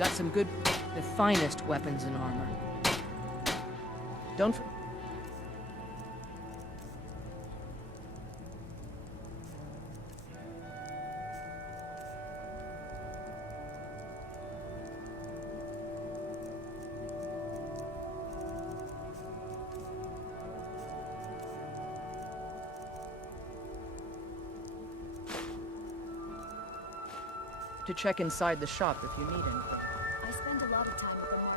Got some good, the finest weapons and armor. Don't. To check inside the shop if you need anything. I spend a lot of time with my mother.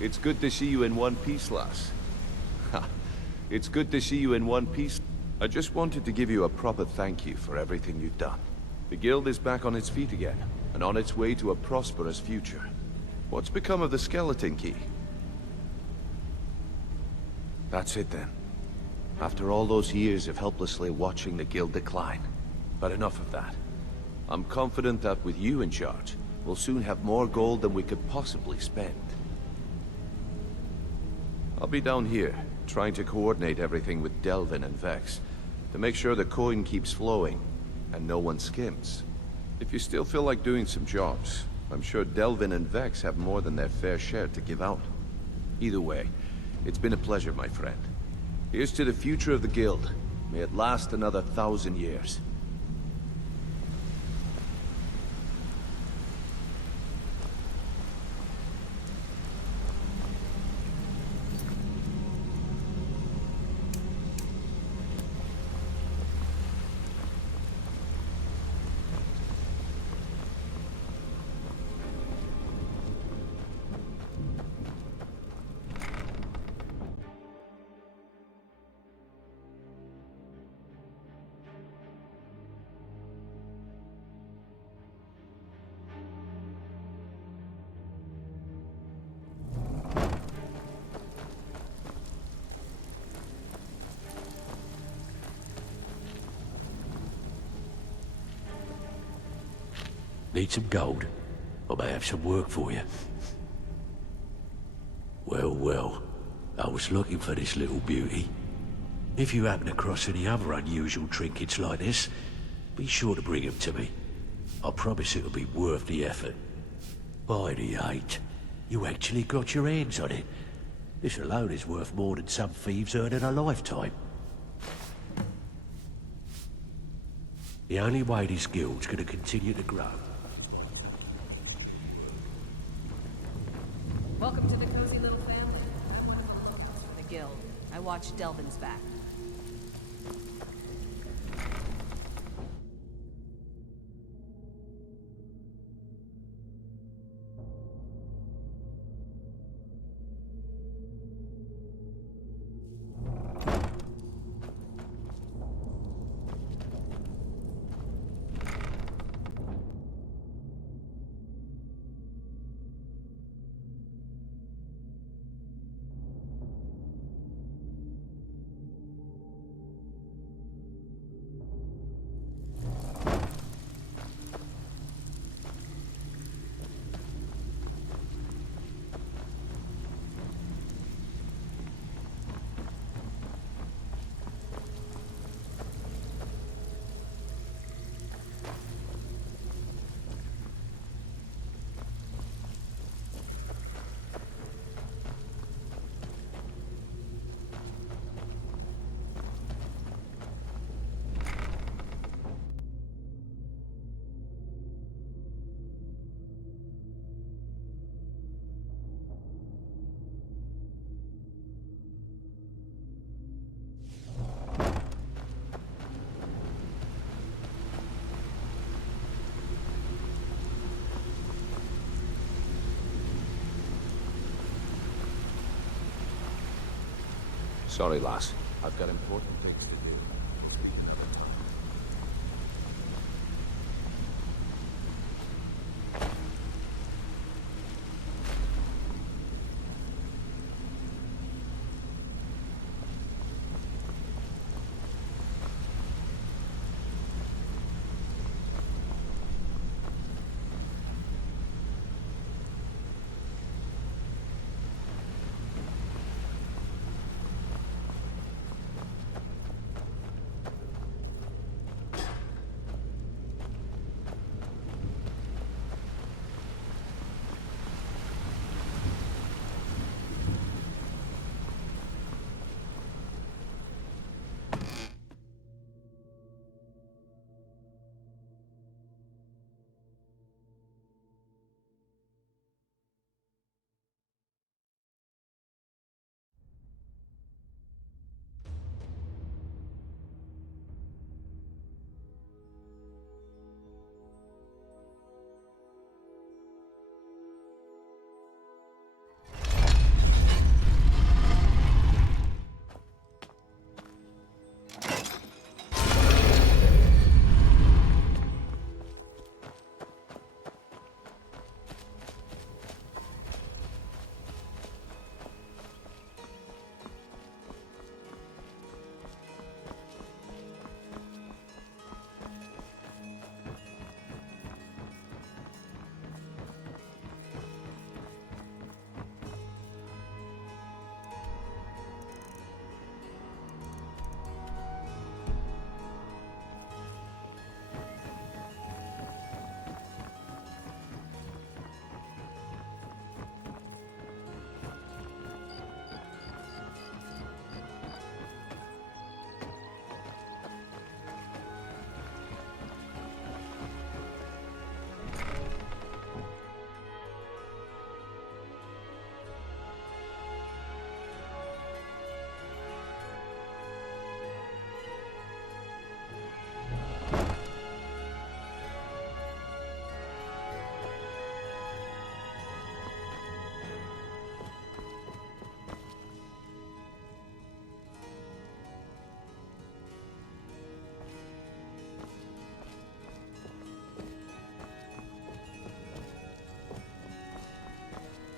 It's good to see you in one piece, lass. Ha! It's good to see you in one piece. I just wanted to give you a proper thank you for everything you've done. The guild is back on its feet again, and on its way to a prosperous future. What's become of the skeleton key? That's it then. After all those years of helplessly watching the guild decline. But enough of that. I'm confident that with you in charge, we'll soon have more gold than we could possibly spend. I'll be down here, trying to coordinate everything with Delvin and Vex, to make sure the coin keeps flowing, and no one skims. If you still feel like doing some jobs, I'm sure Delvin and Vex have more than their fair share to give out. Either way, it's been a pleasure, my friend. Here's to the future of the guild. May it last another 1,000 years. Need some gold? I may have some work for you. Well, well, I was looking for this little beauty. If you happen across any other unusual trinkets like this, be sure to bring them to me. I promise it'll be worth the effort. By the 8, you actually got your hands on it. This alone is worth more than some thieves earn in a lifetime. The only way this guild's gonna continue to grow. Welcome to the cozy little family. I'm one of the locals for the guild. I watch Delvin's back. Sorry, lass. I've got important things to do.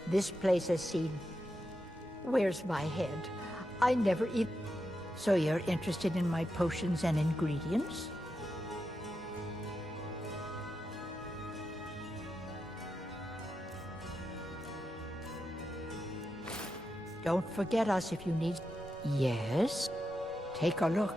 This place has seen... Where's my head? I never eat... So you're interested in my potions and ingredients? Don't forget us if you need... Yes? Take a look.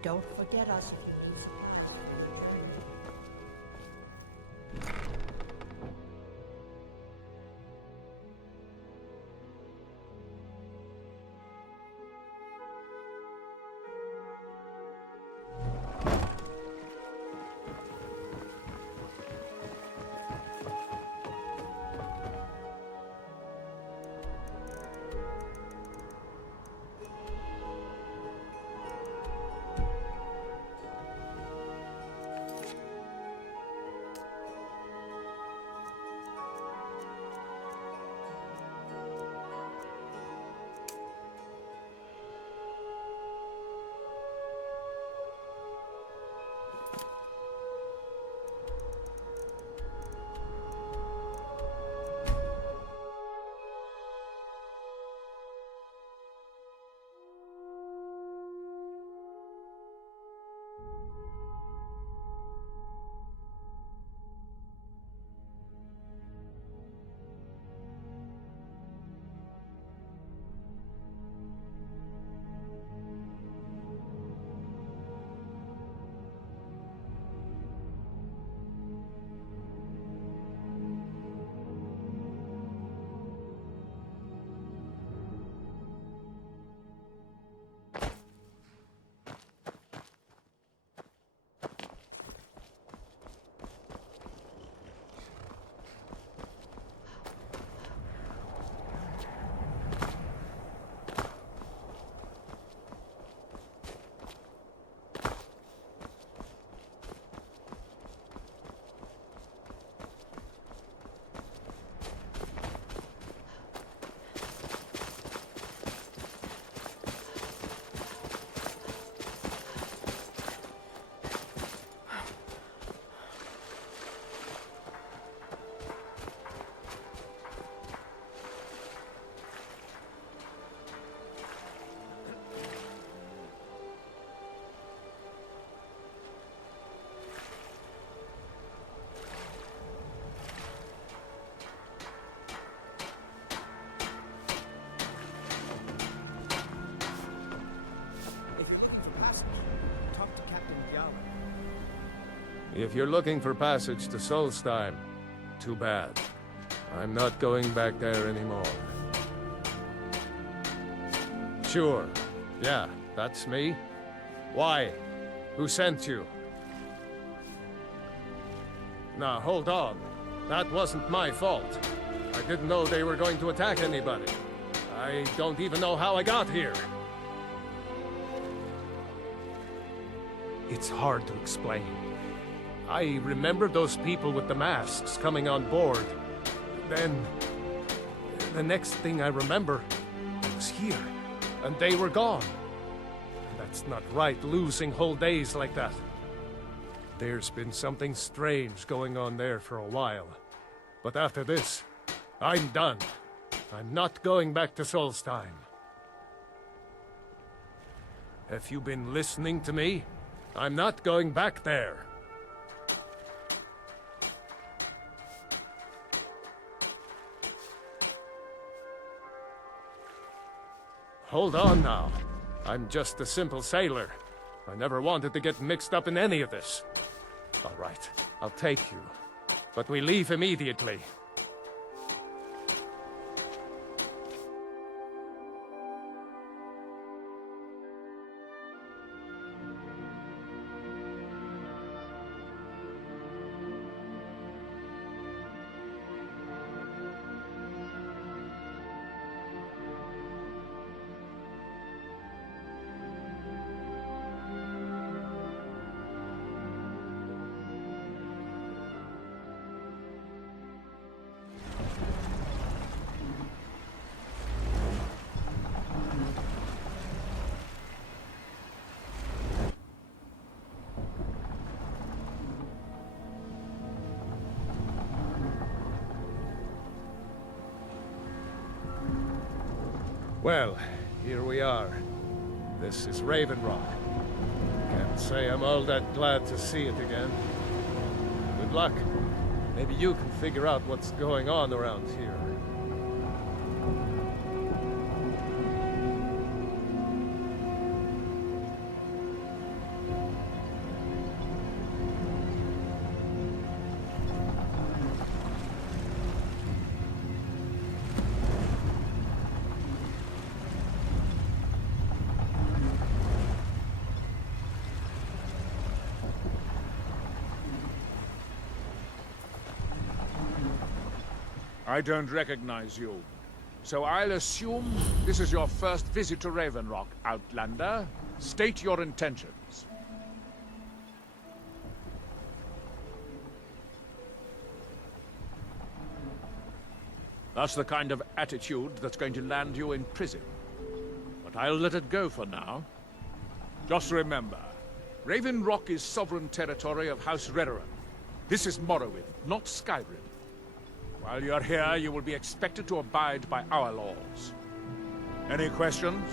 Don't forget us if you need... If you're looking for passage to Solstheim, too bad. I'm not going back there anymore. Sure. Yeah, that's me. Why? Who sent you? Now, hold on. That wasn't my fault. I didn't know they were going to attack anybody. I don't even know how I got here. It's hard to explain. I remember those people with the masks coming on board. Then, the next thing I remember, I was here, and they were gone. That's not right, losing whole days like that. There's been something strange going on there for a while. But after this, I'm done. I'm not going back to Solstheim. Have you been listening to me? I'm not going back there. Hold on now. I'm just a simple sailor. I never wanted to get mixed up in any of this. All right, I'll take you. But we leave immediately. Well, here we are. This is Raven Rock. Can't say I'm all that glad to see it again. Good luck. Maybe you can figure out what's going on around here. I don't recognize you. So I'll assume this is your first visit to Raven Rock, Outlander. State your intentions. That's the kind of attitude that's going to land you in prison. But I'll let it go for now. Just remember, Raven Rock is sovereign territory of House Redoran. This is Morrowind, not Skyrim. While you're here, you will be expected to abide by our laws. Any questions?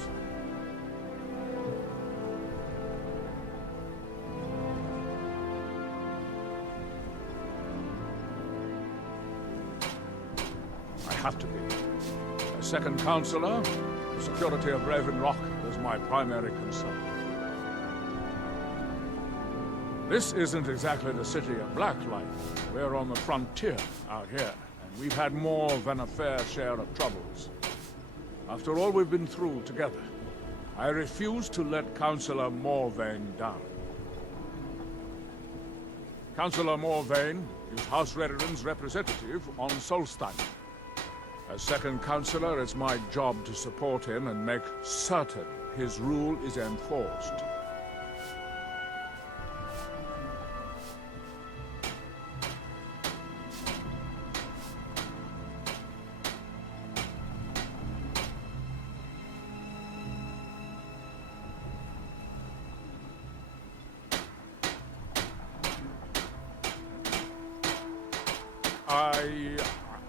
I have to be. As second counselor, the security of Raven Rock is my primary concern. This isn't exactly the city of Blacklight. We're on the frontier out here. We've had more than a fair share of troubles. After all we've been through together, I refuse to let Councillor Morvain down. Councillor Morvain is House Redoran's representative on Solstheim. As second Councillor, it's my job to support him and make certain his rule is enforced.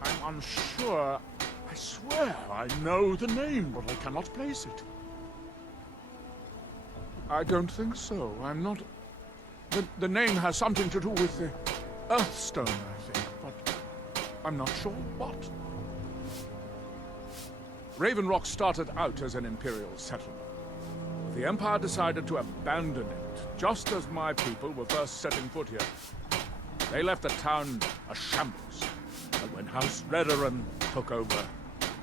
I'm unsure. I swear I know the name, but I cannot place it. I don't think so. I'm not... The name has something to do with the Earthstone, I think, but I'm not sure what. Raven Rock started out as an Imperial settlement. The Empire decided to abandon it, just as my people were first setting foot here. They left the town a shambles. But when House Redoran took over,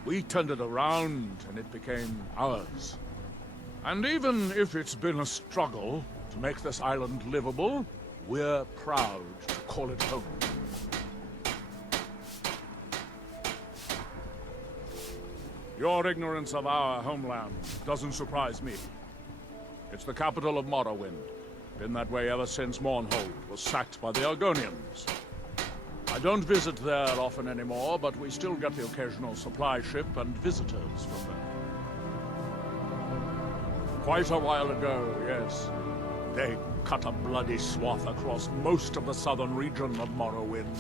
we turned it around and it became ours. And even if it's been a struggle to make this island livable, we're proud to call it home. Your ignorance of our homeland doesn't surprise me. It's the capital of Morrowind. Been that way ever since Mournhold was sacked by the Argonians. I don't visit there often anymore, but we still get the occasional supply ship and visitors from there. Quite a while ago, yes. They cut a bloody swath across most of the southern region of Morrowind.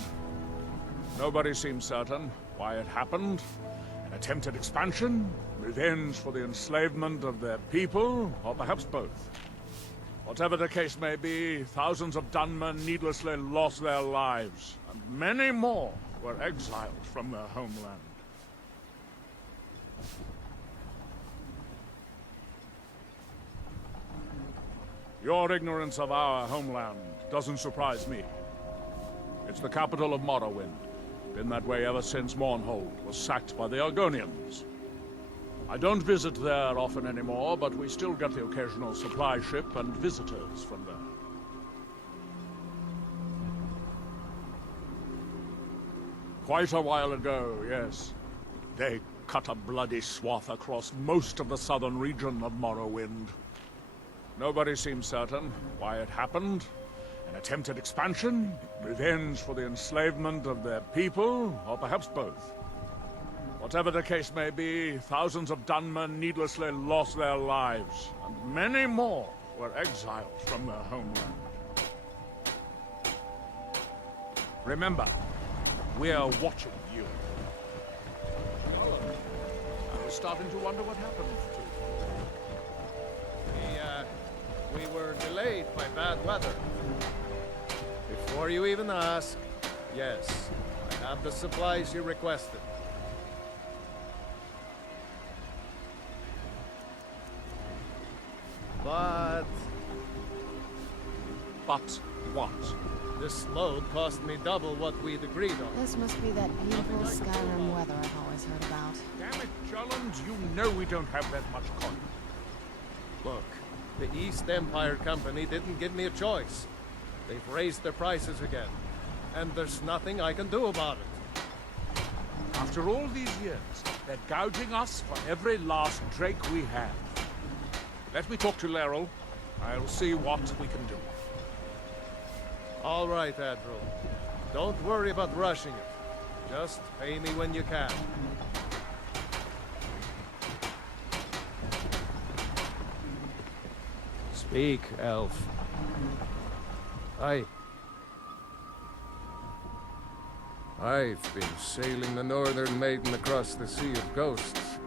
Nobody seems certain why it happened. An attempted expansion, revenge for the enslavement of their people, or perhaps both. Whatever the case may be, thousands of Dunmen needlessly lost their lives, and many more were exiled from their homeland. Your ignorance of our homeland doesn't surprise me. It's the capital of Morrowind. Been that way ever since Mournhold was sacked by the Argonians. I don't visit there often anymore, but we still get the occasional supply ship and visitors from there. Quite a while ago, yes. They cut a bloody swath across most of the southern region of Morrowind. Nobody seems certain why it happened. An attempted expansion, revenge for the enslavement of their people, or perhaps both. Whatever the case may be, thousands of Dunmen needlessly lost their lives, and many more were exiled from their homeland. Remember, we're watching you. I was starting to wonder what happened to you. We were delayed by bad weather. Before you even ask, yes, I have the supplies you requested. But what? this load cost me double what we'd agreed on. This must be that beautiful Skyrim weather I've always heard about. Damn it, Jolland, you know we don't have that much coin. Look, the East Empire Company didn't give me a choice. They've raised their prices again, and there's nothing I can do about it. After all these years, they're gouging us for every last drake we have. Let me talk to Laeral. I'll see what we can do. All right, Admiral. Don't worry about rushing it. Just pay me when you can. Speak, elf. I've been sailing the Northern Maiden across the Sea of Ghosts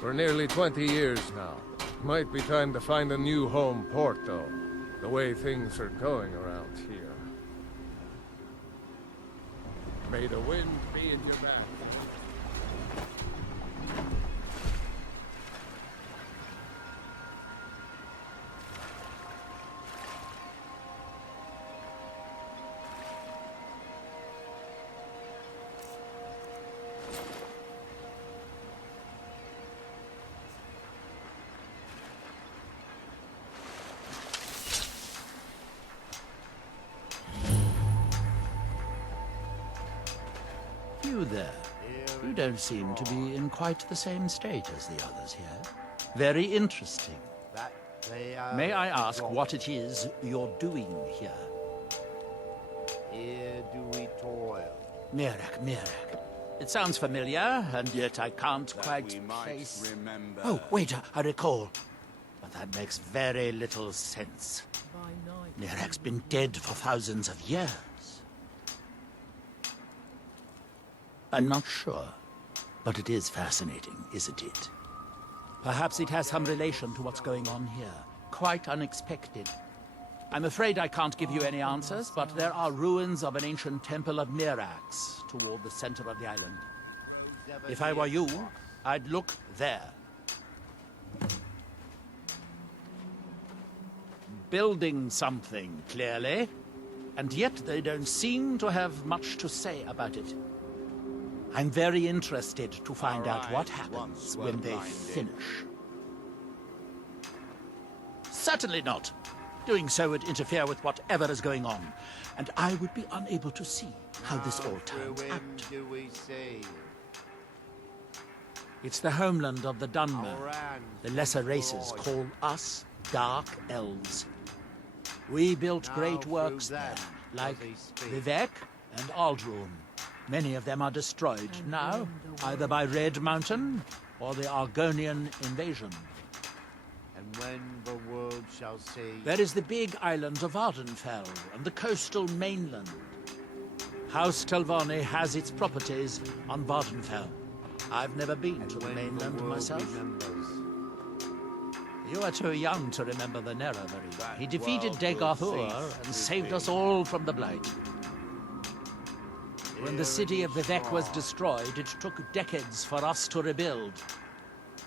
for nearly 20 years now. Might be time to find a new home port, though, the way things are going around here. May the wind be in your back. You there. You don't seem to be in quite the same state as the others here. Very interesting. May I ask what it is you're doing here? Here do we toil. Mirek. It sounds familiar, and yet I can't quite place... Remember. Oh, wait, I recall. But that makes very little sense. Mirek's been dead for thousands of years. I'm not sure, but it is fascinating, isn't it? Perhaps it has some relation to what's going on here. Quite unexpected. I'm afraid I can't give you any answers, but there are ruins of an ancient temple of Mirax toward the center of the island. If I were you, I'd look there. Building something, clearly. and yet they don't seem to have much to say about it. I'm very interested to find out what happens when they finish. Certainly not. Doing so would interfere with whatever is going on, and I would be unable to see how this all turns out. It's the homeland of the Dunmer. The lesser races call us Dark Elves. We built great works there, like Vivek and Aldruin. Many of them are destroyed now, either by Red Mountain or the Argonian invasion. And when the world shall see... There is the big island of Ardenfell and the coastal mainland. House Telvanni has its properties on Vardenfell. I've never been to the mainland myself. You are too young to remember the Nera very well. He defeated Degarthur and saved us all from the Blight. When the city of Vivek was destroyed, it took decades for us to rebuild.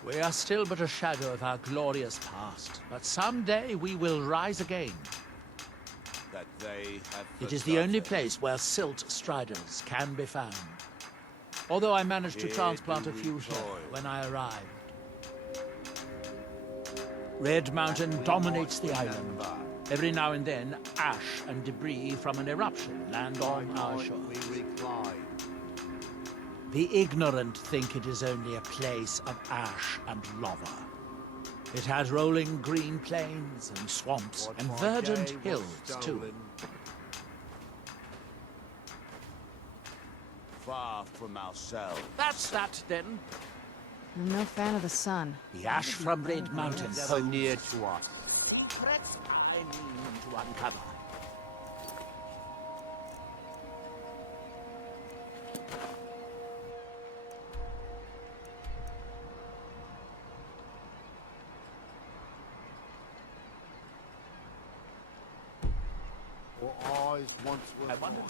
We are still but a shadow of our glorious past, but someday we will rise again. That they have It is the only place where silt striders can be found. Although I managed to transplant a few here when I arrived. Red Mountain dominates the island. Every now and then, ash and debris from an eruption land on our shore. The ignorant think it is only a place of ash and lava. It has rolling green plains and swamps and verdant hills, too. Far from ourselves. That's that, then. I'm no fan of the sun. The ash from Red Mountain So near to us. Threats I mean to uncover. What eyes once were... I wonder.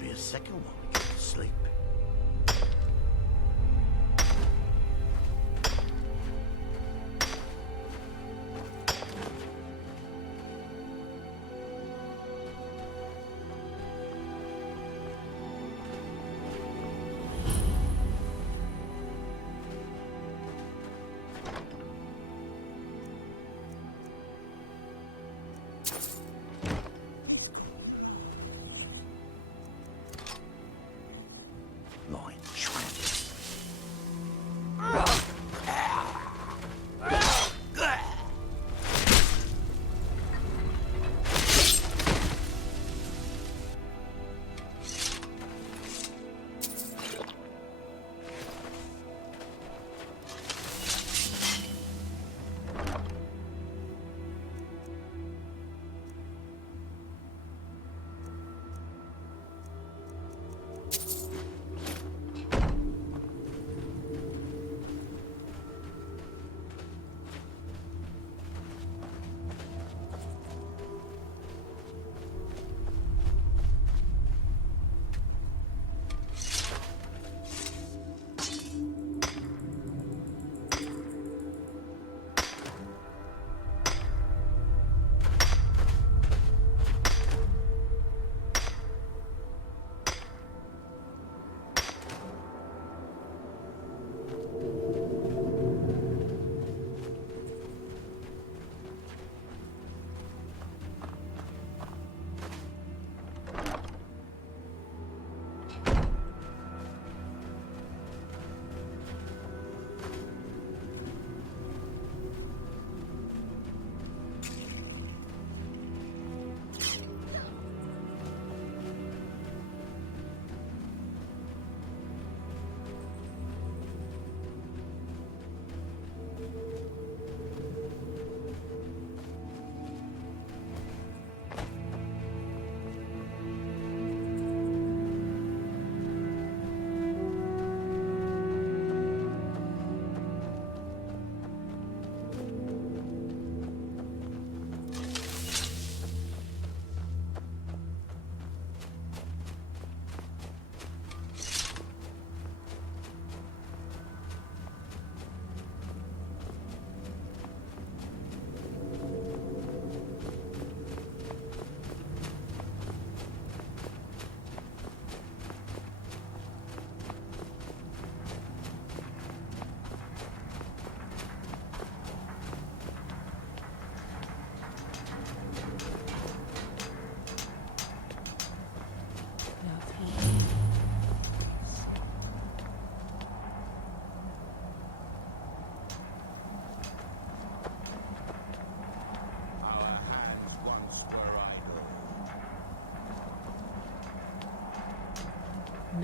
be a second one we get to sleep. Loin shrimp.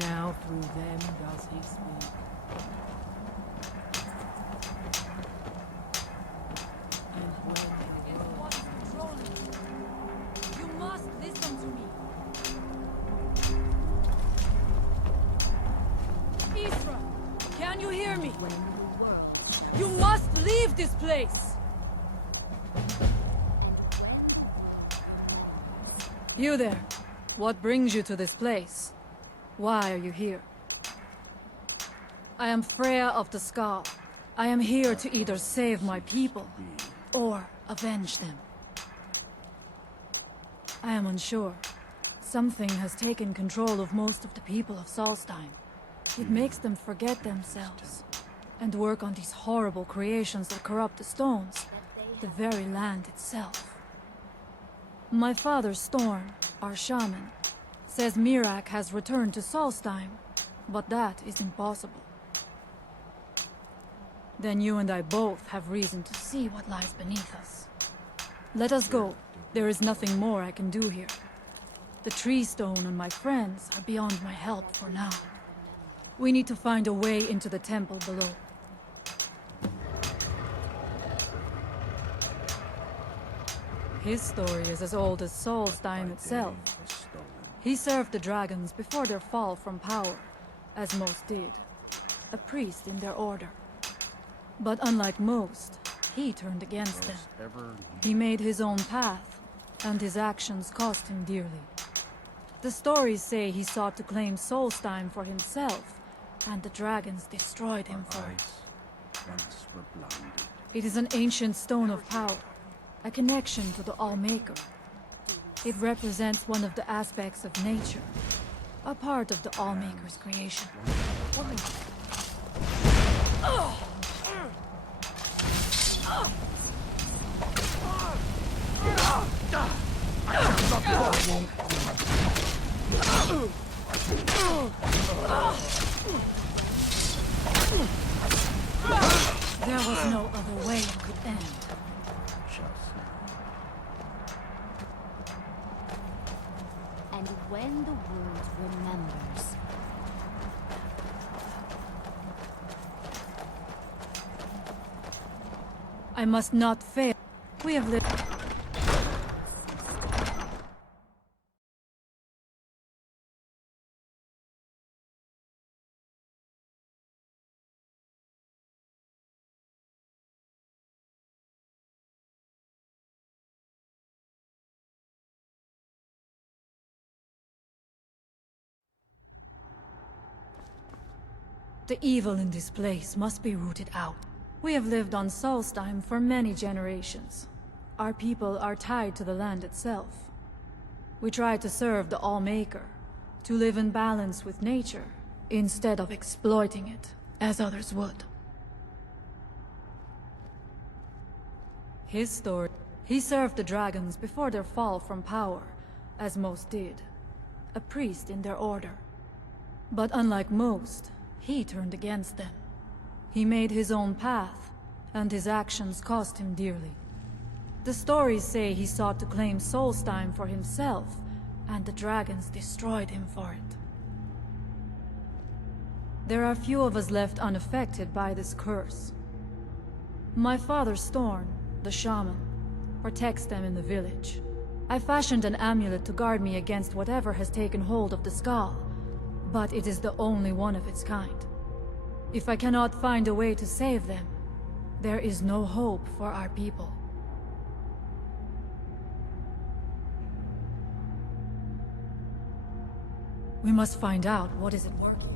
Now through them does he speak. And when against what is controlling you, you must listen to me. Isra, can you hear me? You must leave this place! You there. What brings you to this place? Why are you here? I am Freya of the Scar. I am here to either save my people, or avenge them. I am unsure. Something has taken control of most of the people of Solstheim. It makes them forget themselves, and work on these horrible creations that corrupt the stones, the very land itself. My father, Storm, our shaman, says Miraak has returned to Solstheim, but that is impossible. Then you and I both have reason to see what lies beneath us. Let us go. There is nothing more I can do here. The tree stone and my friends are beyond my help for now. We need to find a way into the temple below. His story is as old as Solstheim itself. He served the dragons before their fall from power, as most did. A priest in their order. But unlike most, he turned against them. He made his own path, and his actions cost him dearly. The stories say he sought to claim Solstheim for himself, and the dragons destroyed him for it. Once were blinded. It is an ancient stone of power, a connection to the All-Maker. It represents one of the aspects of nature, a part of the All-Maker's creation. There was no other way it could end. And when the world remembers, I must not fail. We have lived. The evil in this place must be rooted out. We have lived on Solstheim for many generations. Our people are tied to the land itself. We try to serve the All-Maker, to live in balance with nature, instead of exploiting it, as others would. His story. He served the dragons before their fall from power, as most did. A priest in their order. But unlike most, he turned against them. He made his own path, and his actions cost him dearly. The stories say he sought to claim Solstheim for himself, and the dragons destroyed him for it. There are few of us left unaffected by this curse. My father Storn, the shaman, protects them in the village. I fashioned an amulet to guard me against whatever has taken hold of the skull, but it is the only one of its kind. If I cannot find a way to save them, there is no hope for our people. We must find out what is at work here.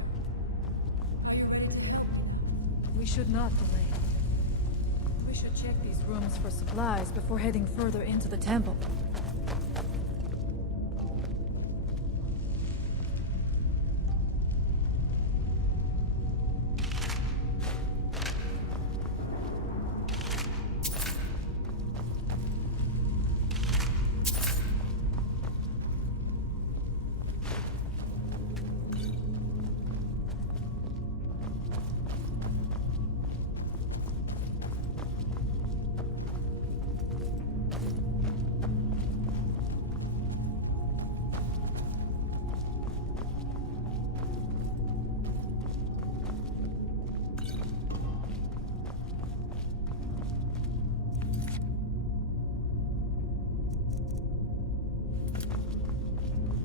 We should not delay. We should check these rooms for supplies before heading further into the temple.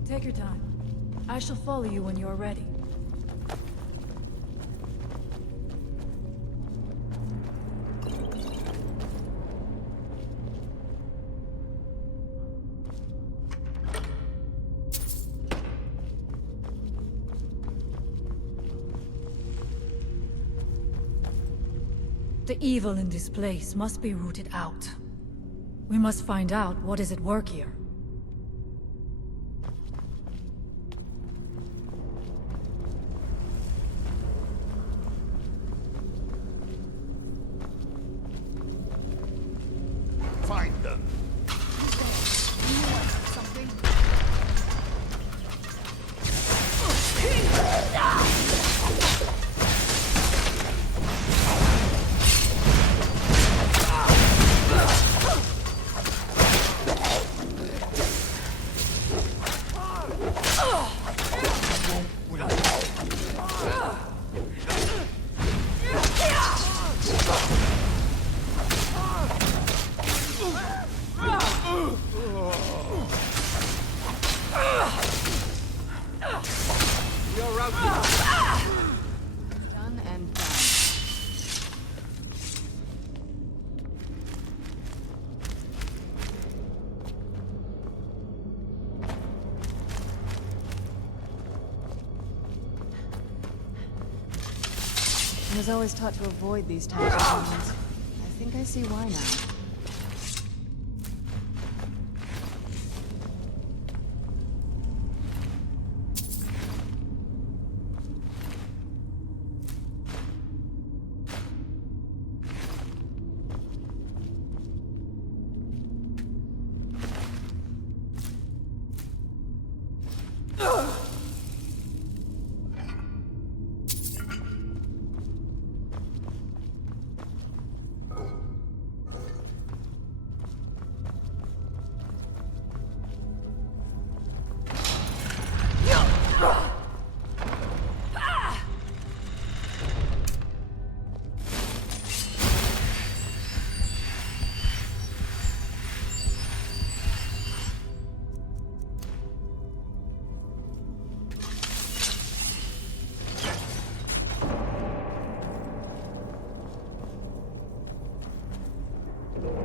Take your time. I shall follow you when you are ready. The evil in this place must be rooted out. We must find out what is at work here. Find them. Done and done. I was always taught to avoid these types of moments. I think I see why now.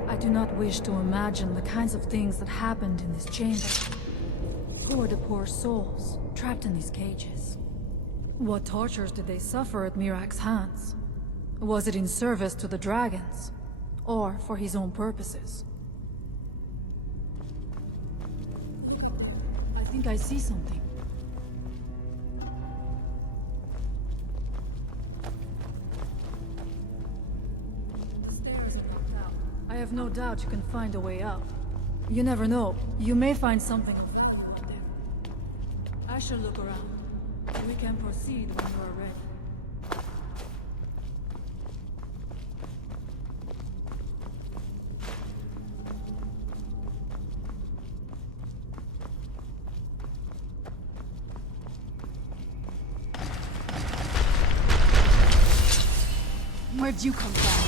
I do not wish to imagine the kinds of things that happened in this chamber. Who are the poor souls, trapped in these cages? What tortures did they suffer at Mirak's hands? Was it in service to the dragons, or for his own purposes? I think I see something. The stairs are locked out. I have no doubt you can find a way out. You never know. You may find something of value in there. I shall look around. We can proceed when you are ready. Where'd you come from?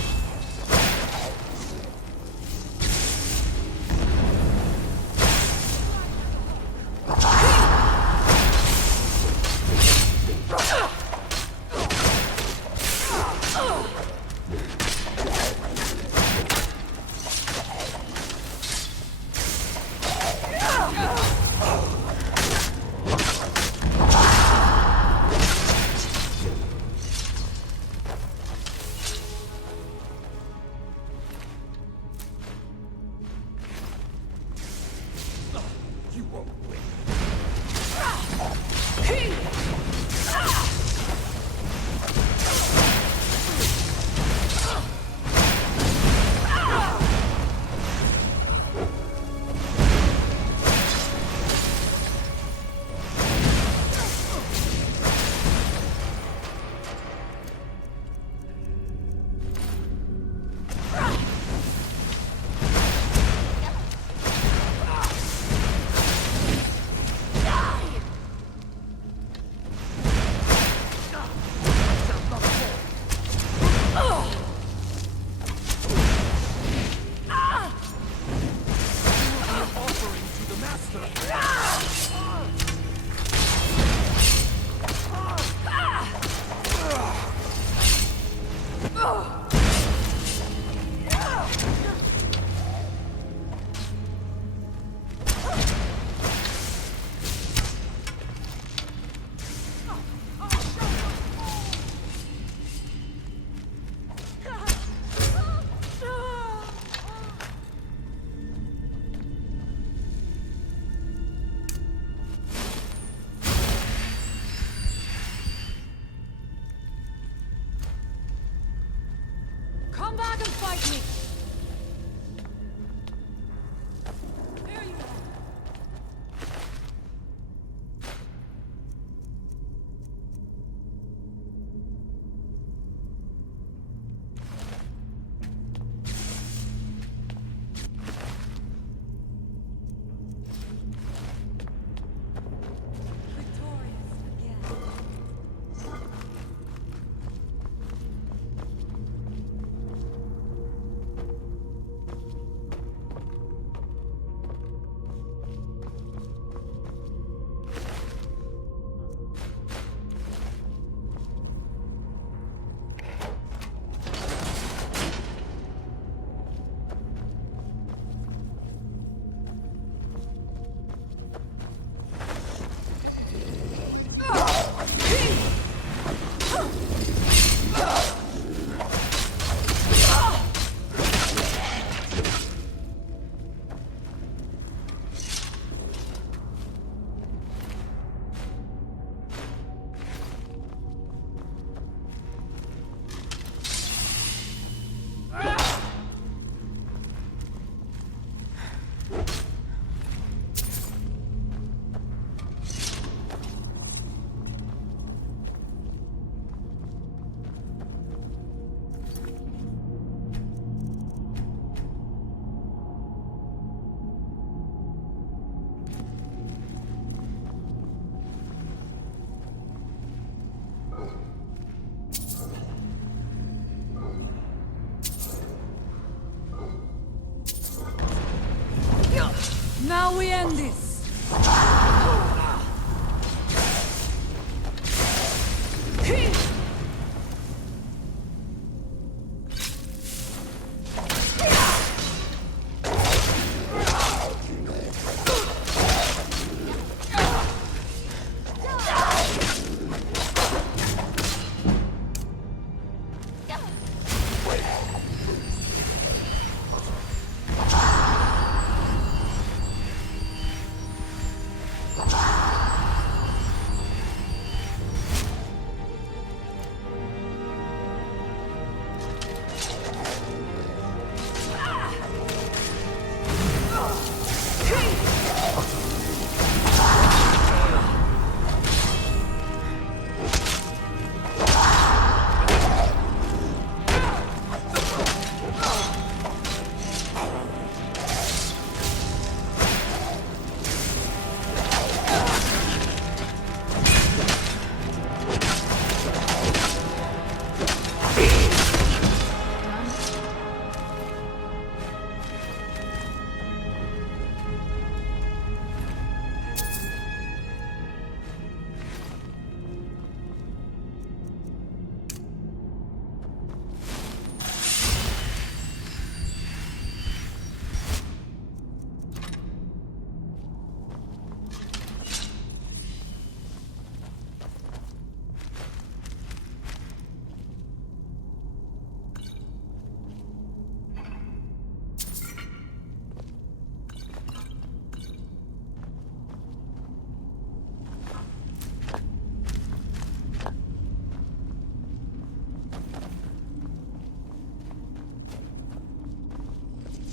on this!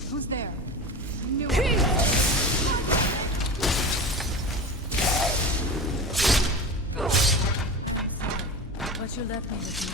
Who's there? Knew But you left me with no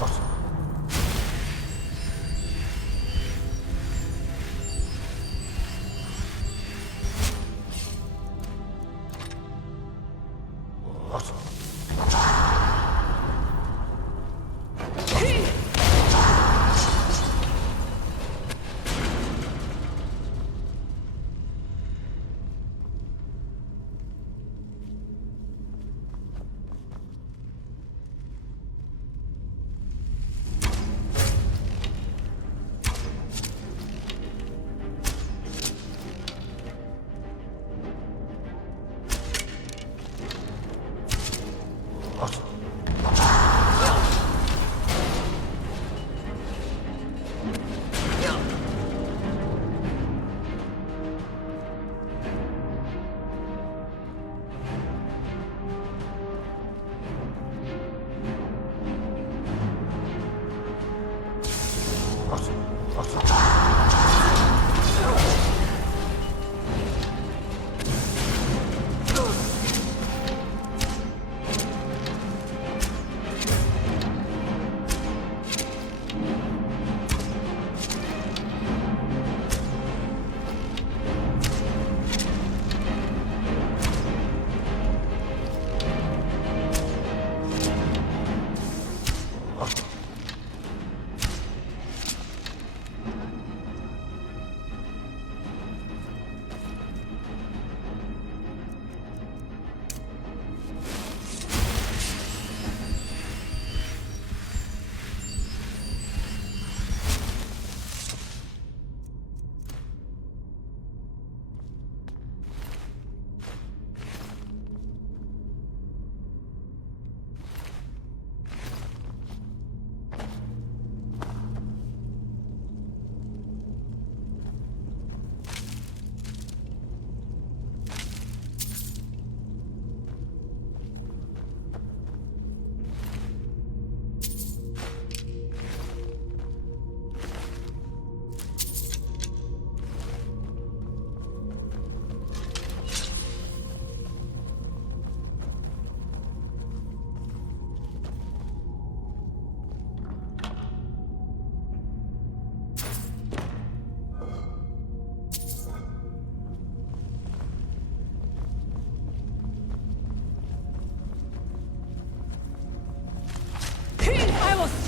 choice.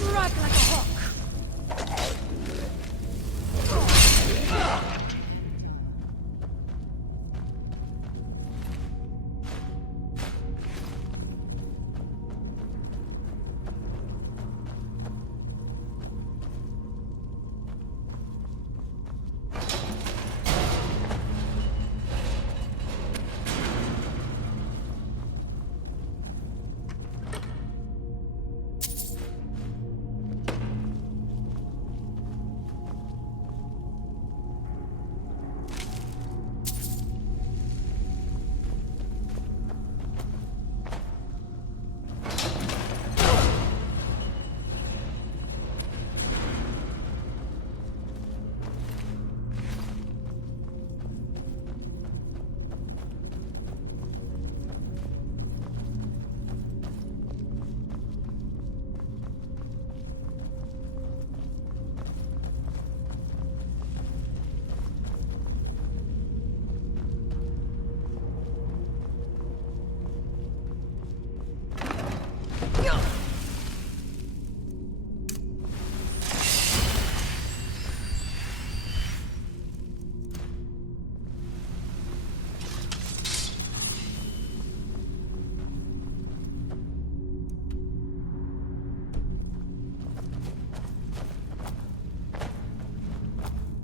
Strike like a hawk!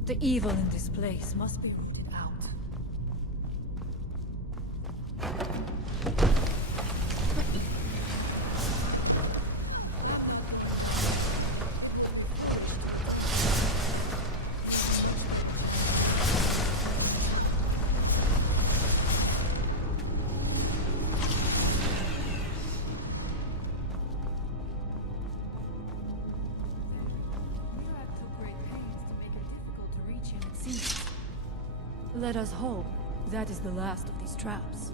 The evil in this place must be rooted out. Let us hope that is the last of these traps.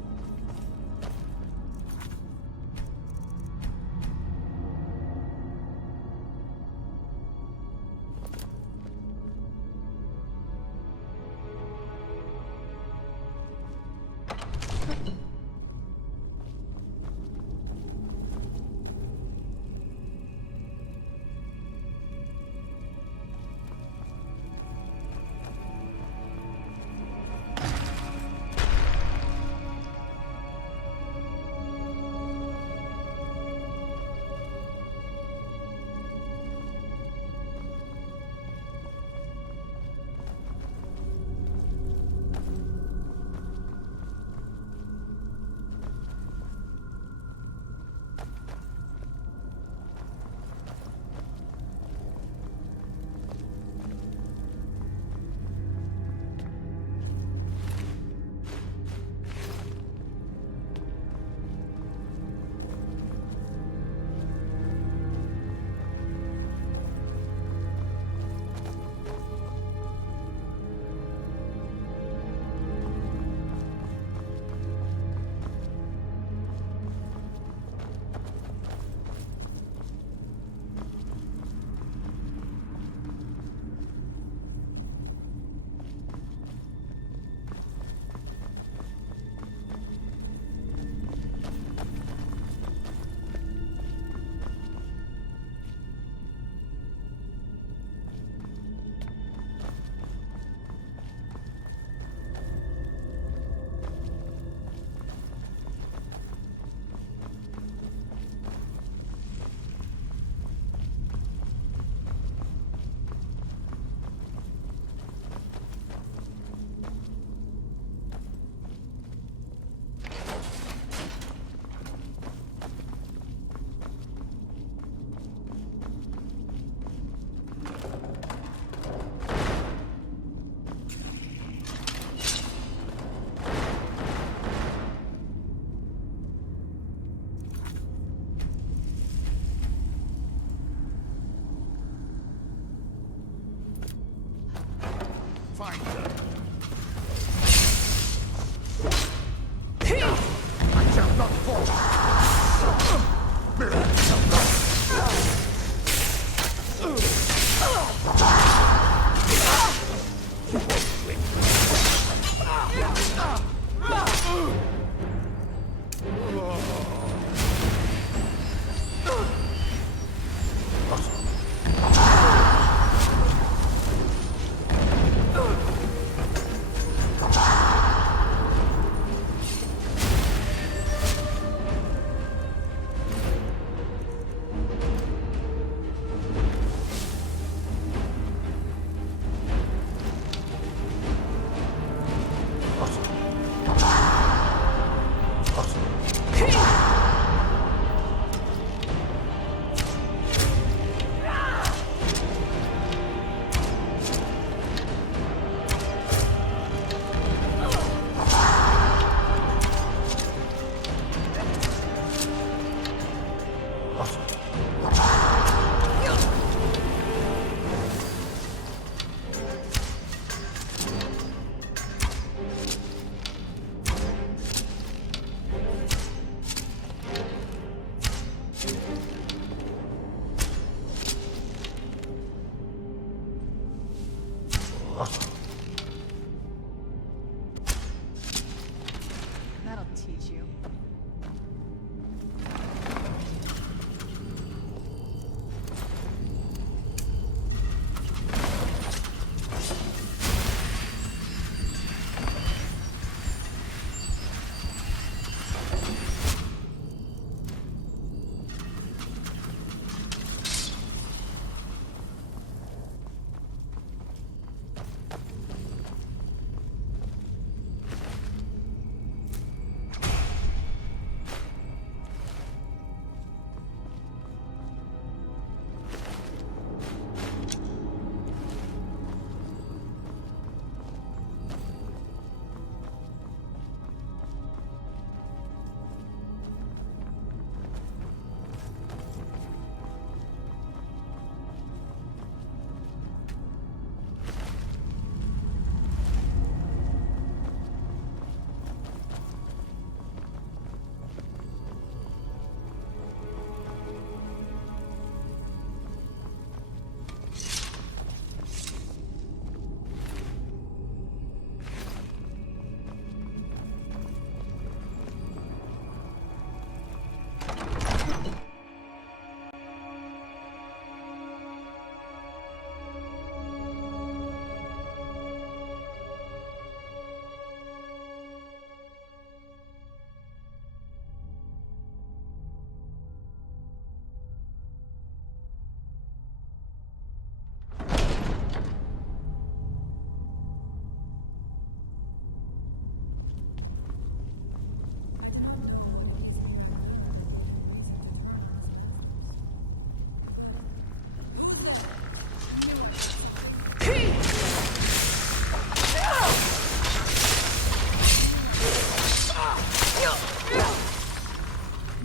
That'll teach you.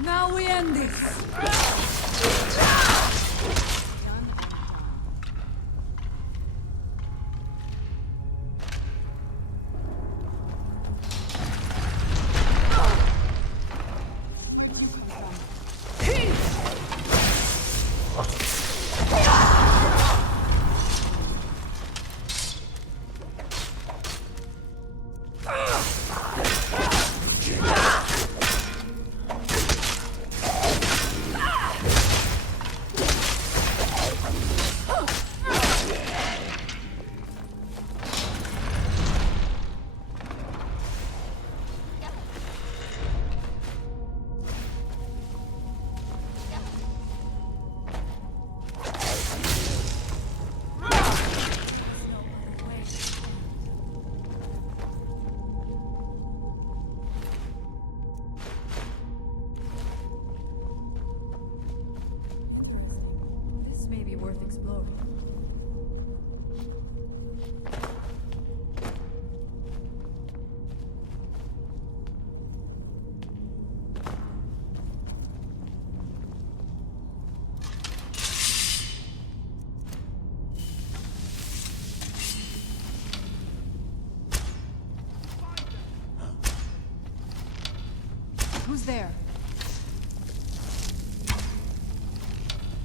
Now we end this. This may be worth exploring. Who's there?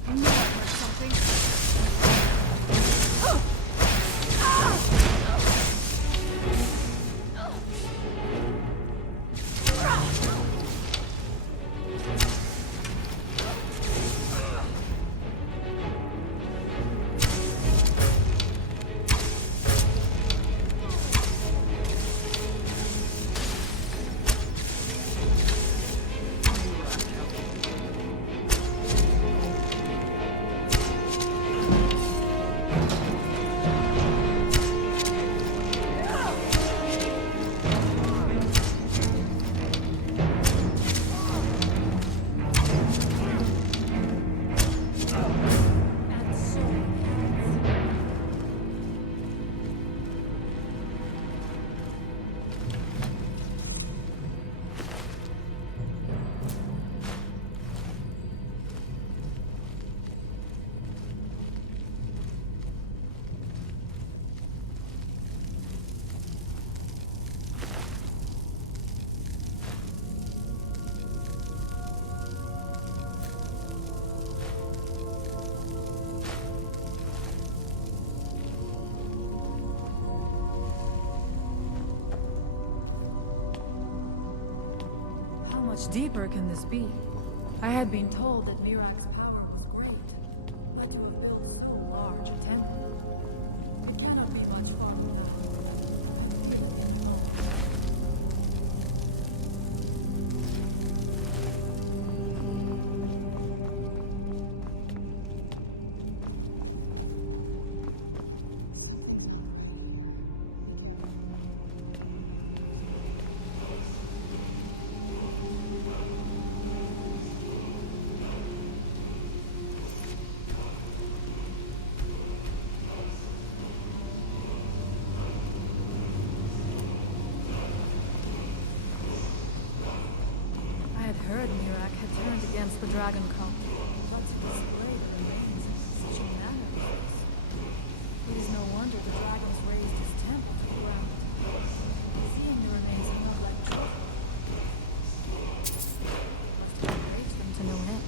I knew I heard something. much deeper can this be? I had been told that Mirak's power was great, but to have built so large a temple, it cannot be much fun. Heard Mirak had turned against the Dragon Cult, but to display the remains in such a manner as this. It is no wonder the dragons raised his temple to the ground. Seeing the remains of not like children must have enraged them to no end.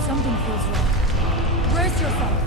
Something feels wrong. Brace yourself!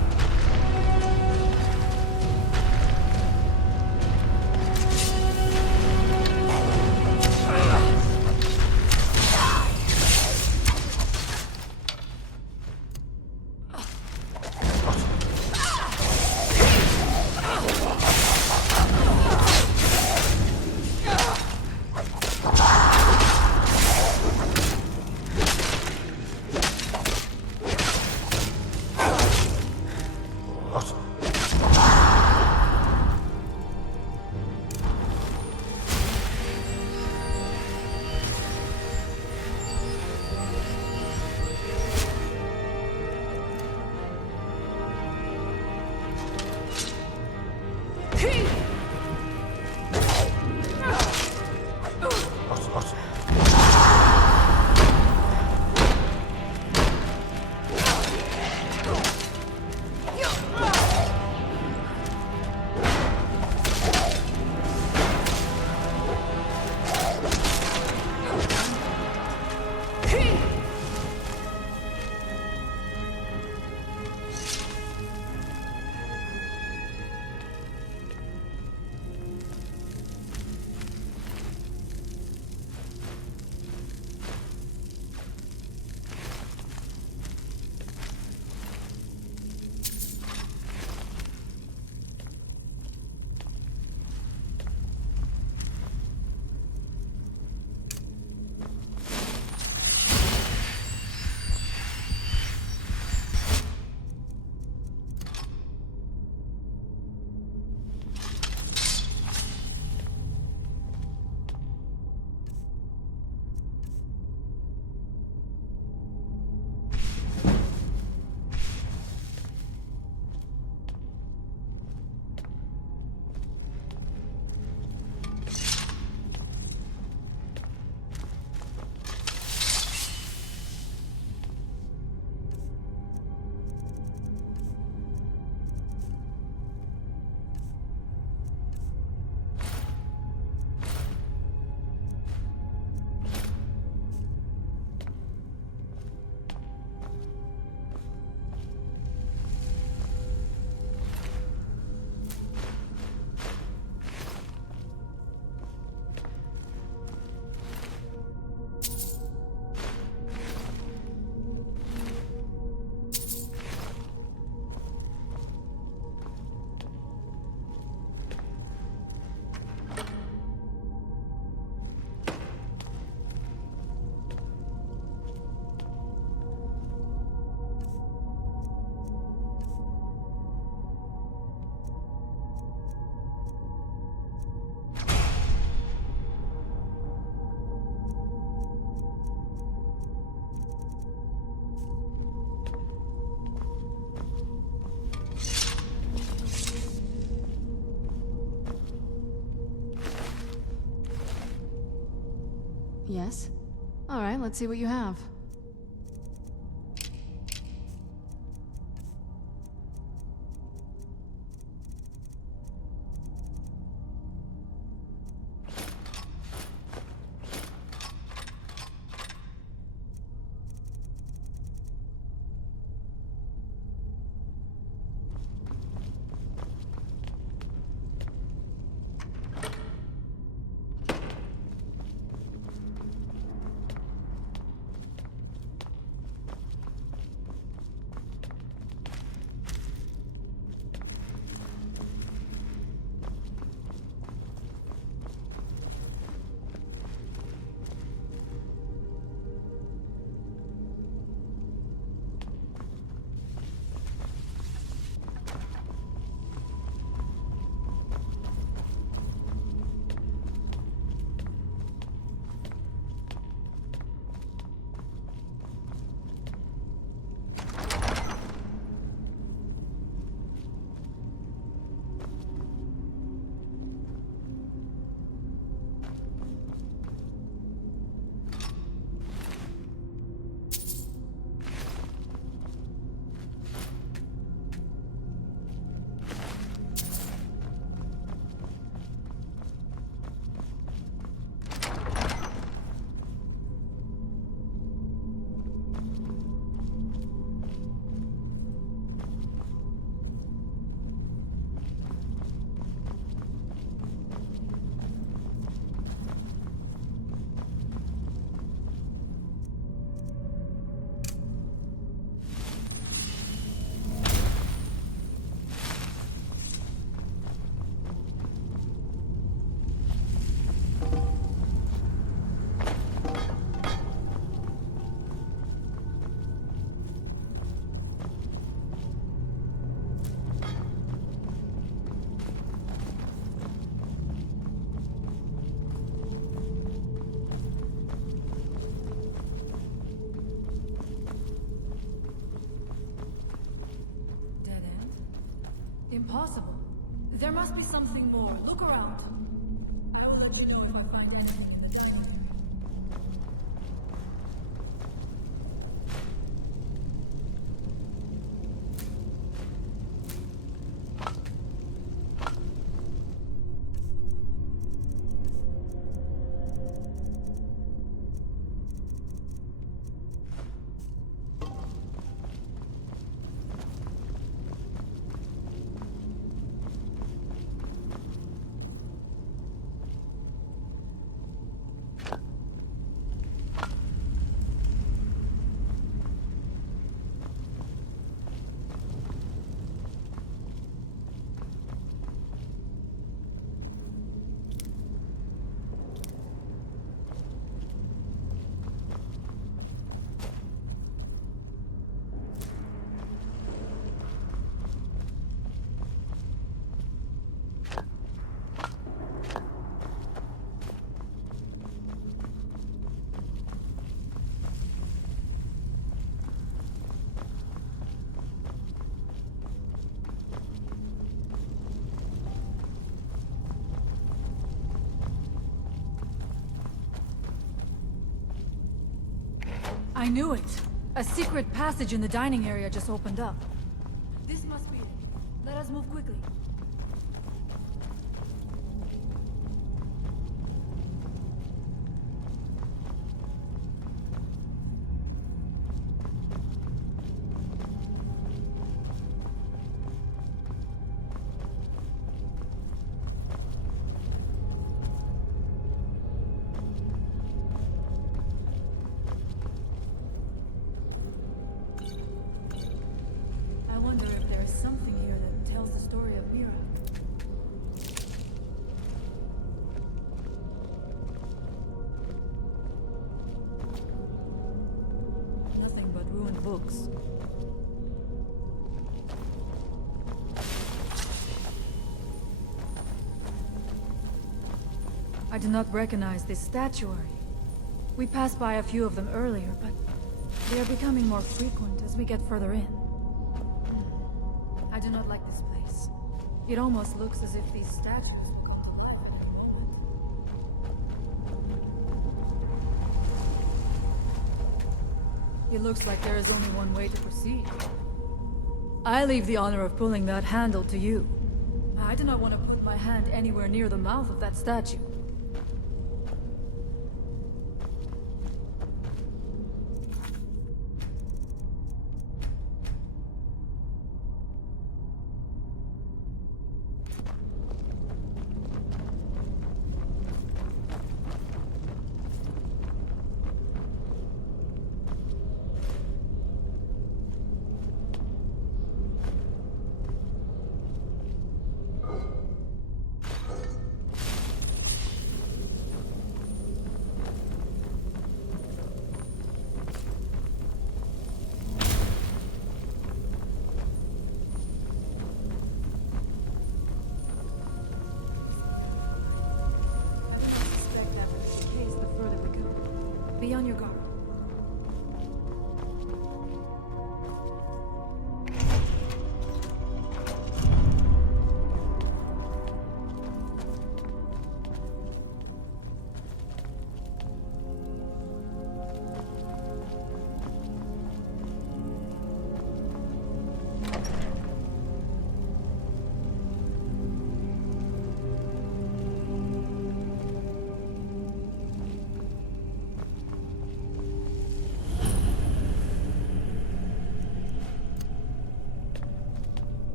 Yes? Alright, let's see what you have. impossible. There must be something more. Look around. I will let you know if I find anything in the dining room. I knew it! A secret passage in the dining area just opened up. This must be it. Let us move quickly. Something here that tells the story of Mira. Nothing but ruined books. I do not recognize this statuary. We passed by a few of them earlier, but they are becoming more frequent as we get further in. I do not like this place. It almost looks as if these statues were alive at the moment. It looks like there is only one way to proceed. I leave the honor of pulling that handle to you. I do not want to put my hand anywhere near the mouth of that statue. Be on your guard.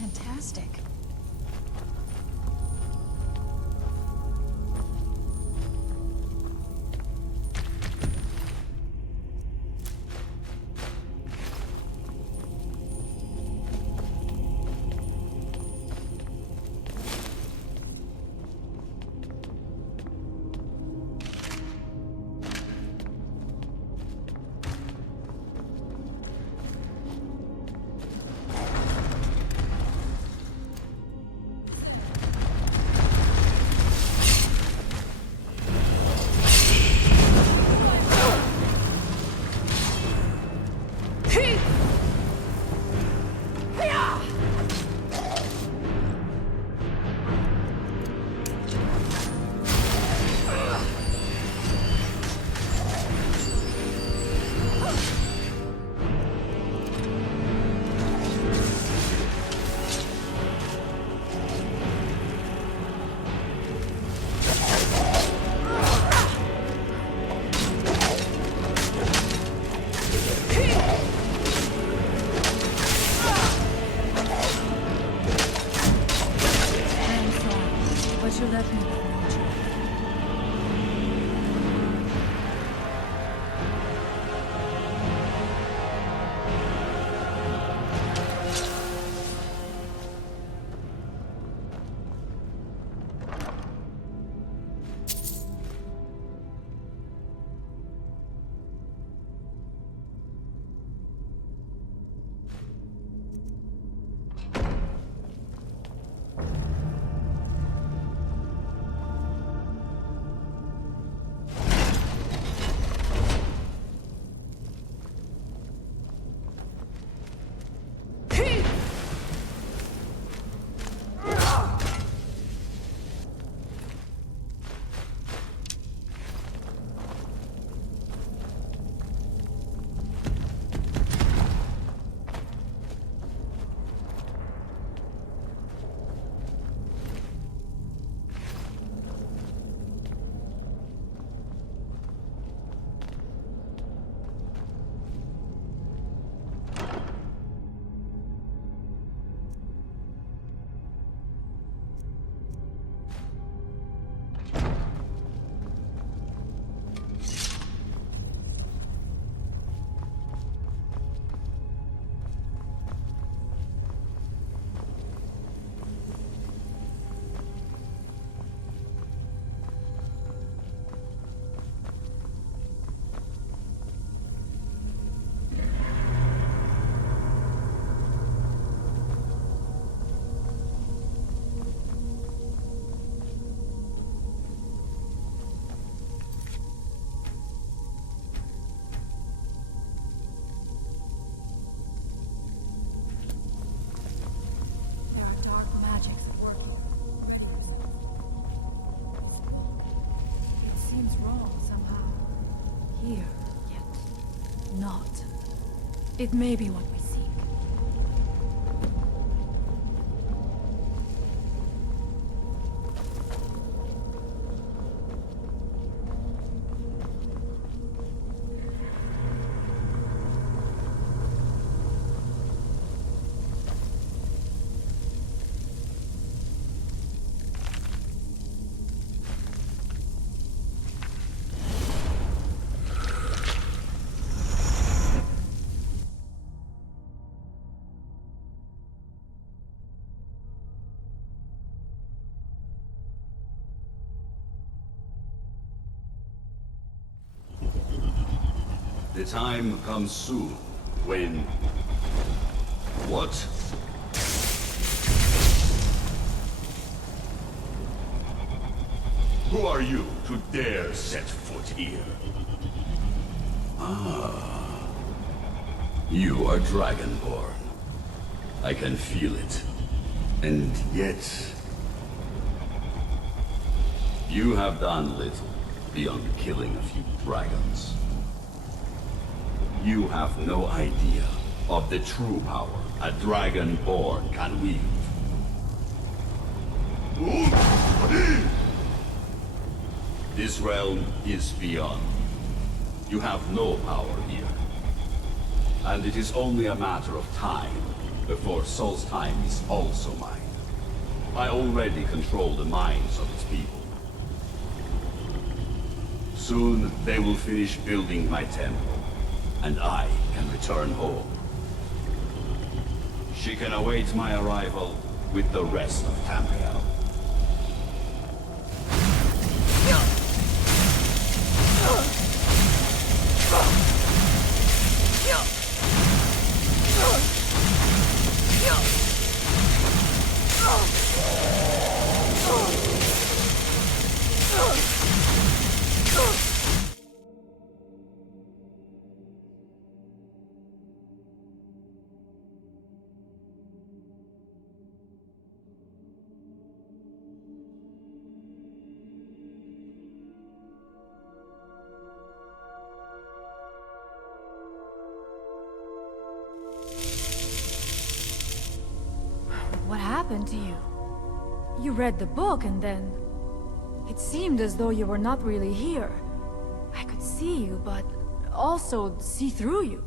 fantastic. It may be what we seek. The time comes soon when... What? Who are you to dare set foot here? Ah. You are Dragonborn. I can feel it. And yet... You have done little beyond killing a few dragons. You have no idea of the true power a Dragonborn can wield. This realm is beyond. You have no power here. And it is only a matter of time before Solstheim is also mine. I already control the minds of its people. Soon they will finish building my temple, and I can return home. She can await my arrival with the rest of Tamriel. What happened to you? You read the book and then... It seemed as though you were not really here. I could see you, but also see through you.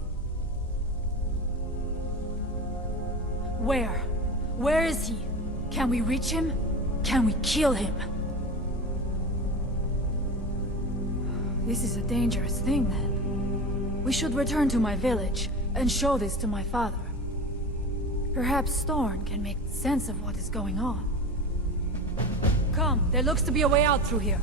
Where? Where is he? Can we reach him? Can we kill him? This is a dangerous thing, then. We should return to my village and show this to my father. Perhaps Storn can make sense of what is going on. Come, there looks to be a way out through here.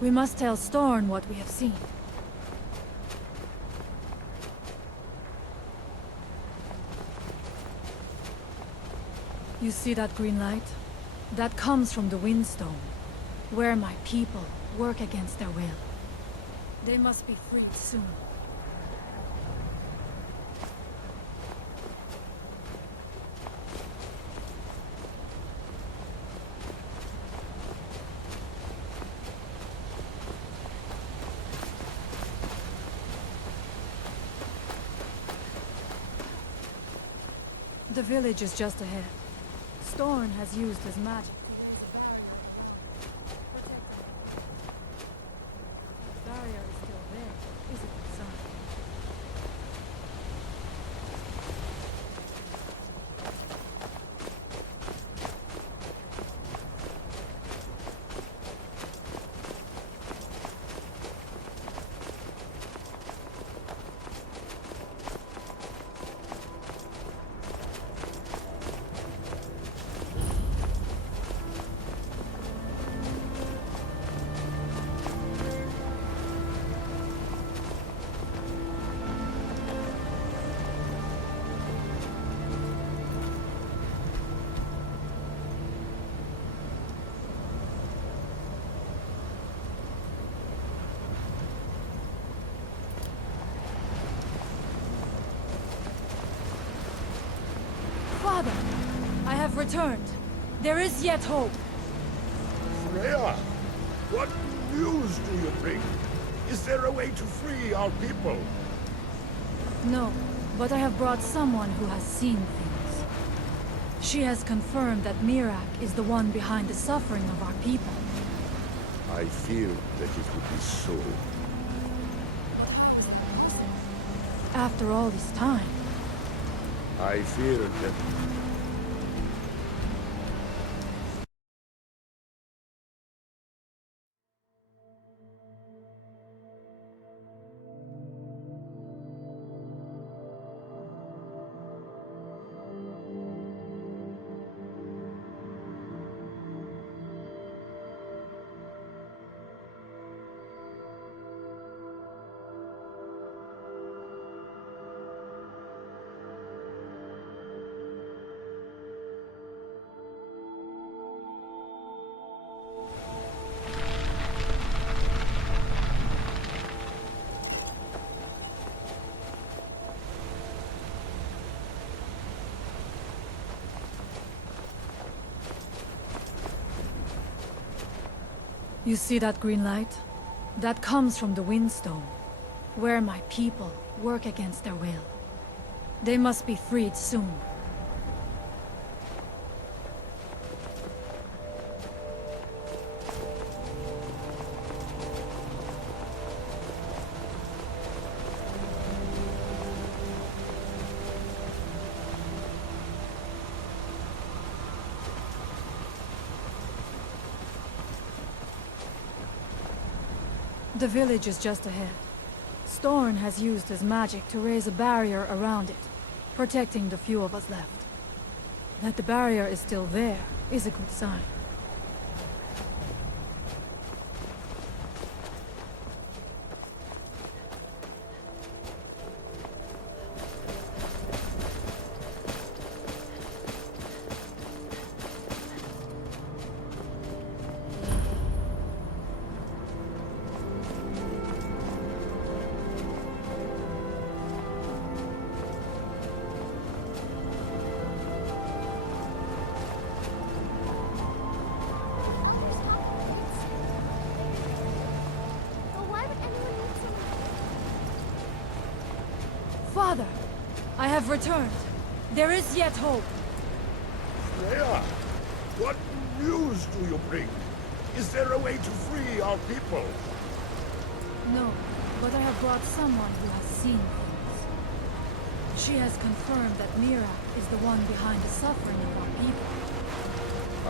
We must tell Storn what we have seen. You see that green light? That comes from the Windstone, where my people work against their will. They must be freed soon. The village is just ahead. Storn has used his magic. The barrier is still there, is it, son? Father, I have returned. There is yet hope. Freya, what news do you bring? Is there a way to free our people? No, but I have brought someone who has seen things. She has confirmed that Miraak is the one behind the suffering of our people. I fear that it would be so. After all this time, I fear that... You see that green light? That comes from the Windstone, where my people work against their will. They must be freed soon. The village is just ahead. Storn has used his magic to raise a barrier around it, protecting the few of us left. That the barrier is still there is a good sign. Father, I have returned. There is yet hope. Freya, what news do you bring? Is there a way to free our people? No, but I have brought someone who has seen things. She has confirmed that Mira is the one behind the suffering of our people.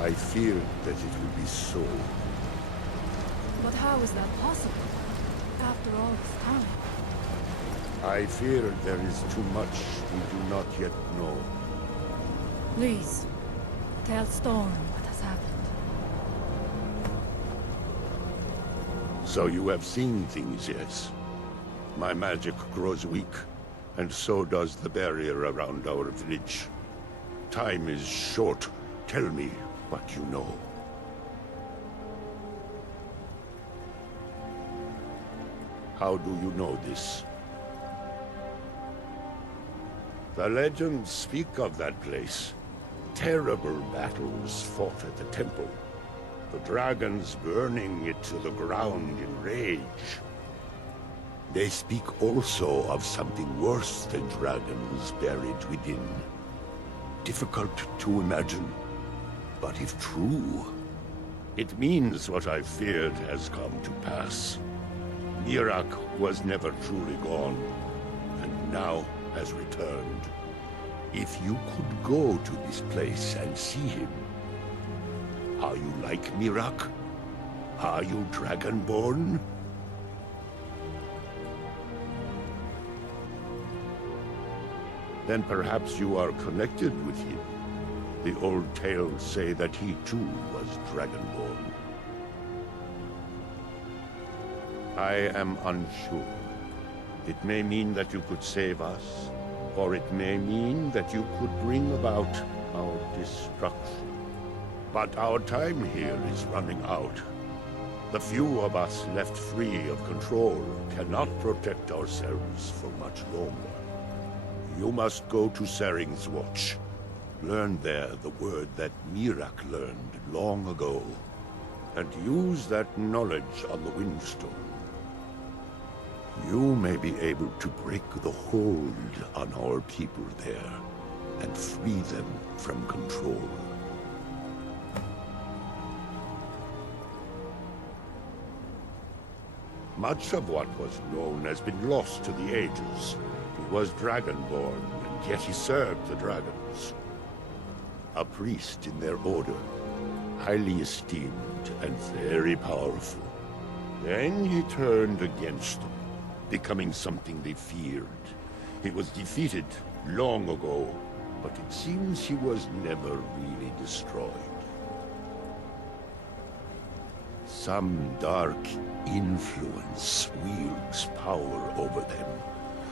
I feared that it would be so. But how is that possible? After all this time? I fear there is too much we do not yet know. Please, tell Storm what has happened. So you have seen things, yes? My magic grows weak, and so does the barrier around our village. Time is short. Tell me what you know. How do you know this? The legends speak of that place. Terrible battles fought at the temple. The dragons burning it to the ground in rage. They speak also of something worse than dragons buried within. Difficult to imagine, but if true, it means what I feared has come to pass. Mirak was never truly gone, and now has returned. If you could go to this place and see him, are you like Mirak? Are you Dragonborn? Then perhaps you are connected with him. The old tales say that he too was Dragonborn. I am unsure. It may mean that you could save us, or it may mean that you could bring about our destruction. But our time here is running out. The few of us left free of control cannot protect ourselves for much longer. You must go to Saring's Watch. Learn there the word that Mirak learned long ago, and use that knowledge on the Windstone. You may be able to break the hold on our people there, and free them from control. Much of what was known has been lost to the ages. He was Dragonborn, and yet he served the dragons. A priest in their order, highly esteemed and very powerful. Then he turned against them, becoming something they feared. He was defeated long ago, but it seems he was never really destroyed. Some dark influence wields power over them,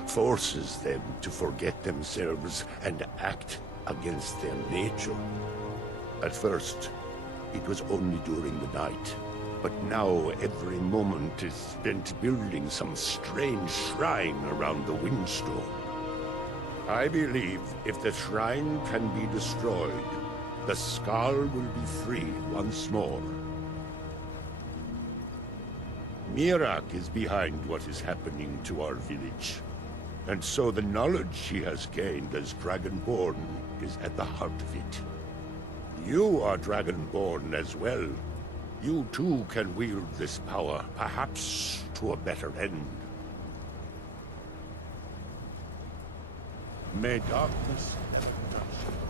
forces them to forget themselves and act against their nature. At first, it was only during the night, but now every moment is spent building some strange shrine around the Windstone. I believe if the shrine can be destroyed, the Skull will be free once more. Mirak is behind what is happening to our village, and so the knowledge she has gained as Dragonborn is at the heart of it. You are Dragonborn as well. You too can wield this power, perhaps to a better end. May darkness never touch you.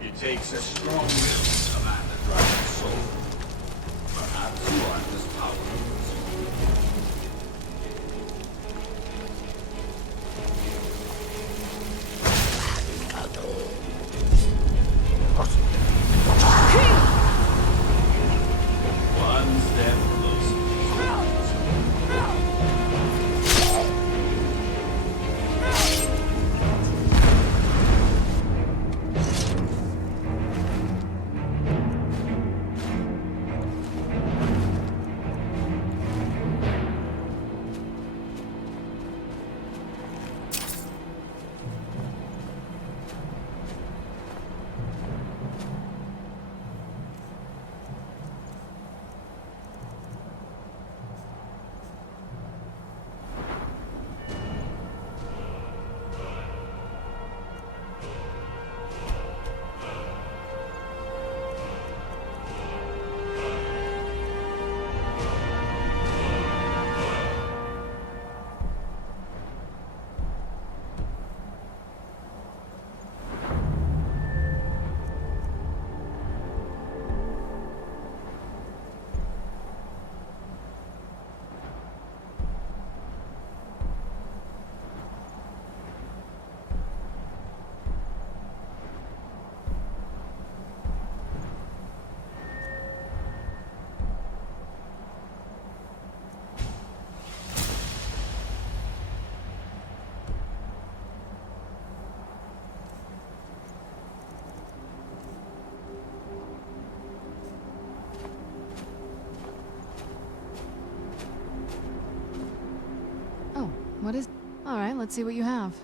It takes a strong will to command a dragon's soul. Perhaps you aren't as powerful as you one step closer. Oh, what is... Alright, let's see what you have.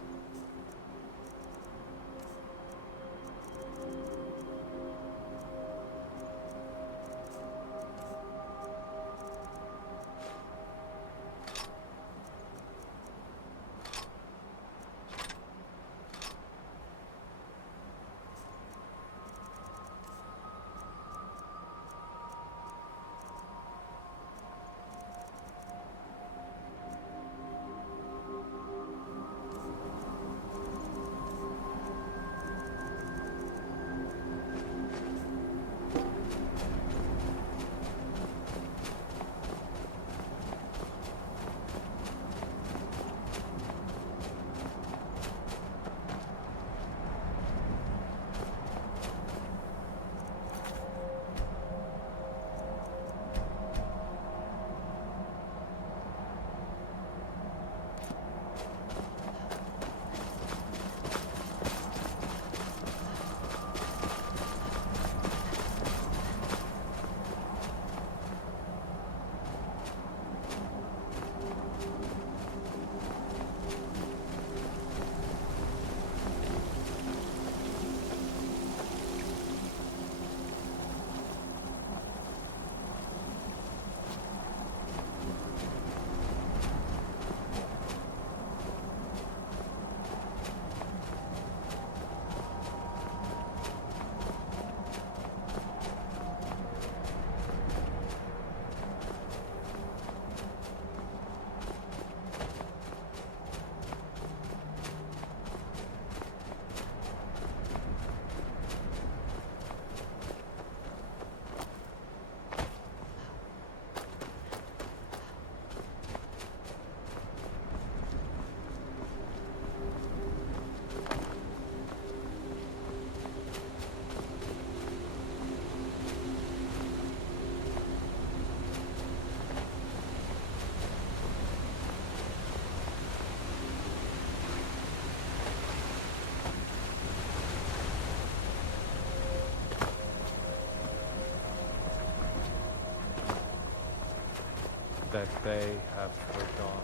that they have forgotten.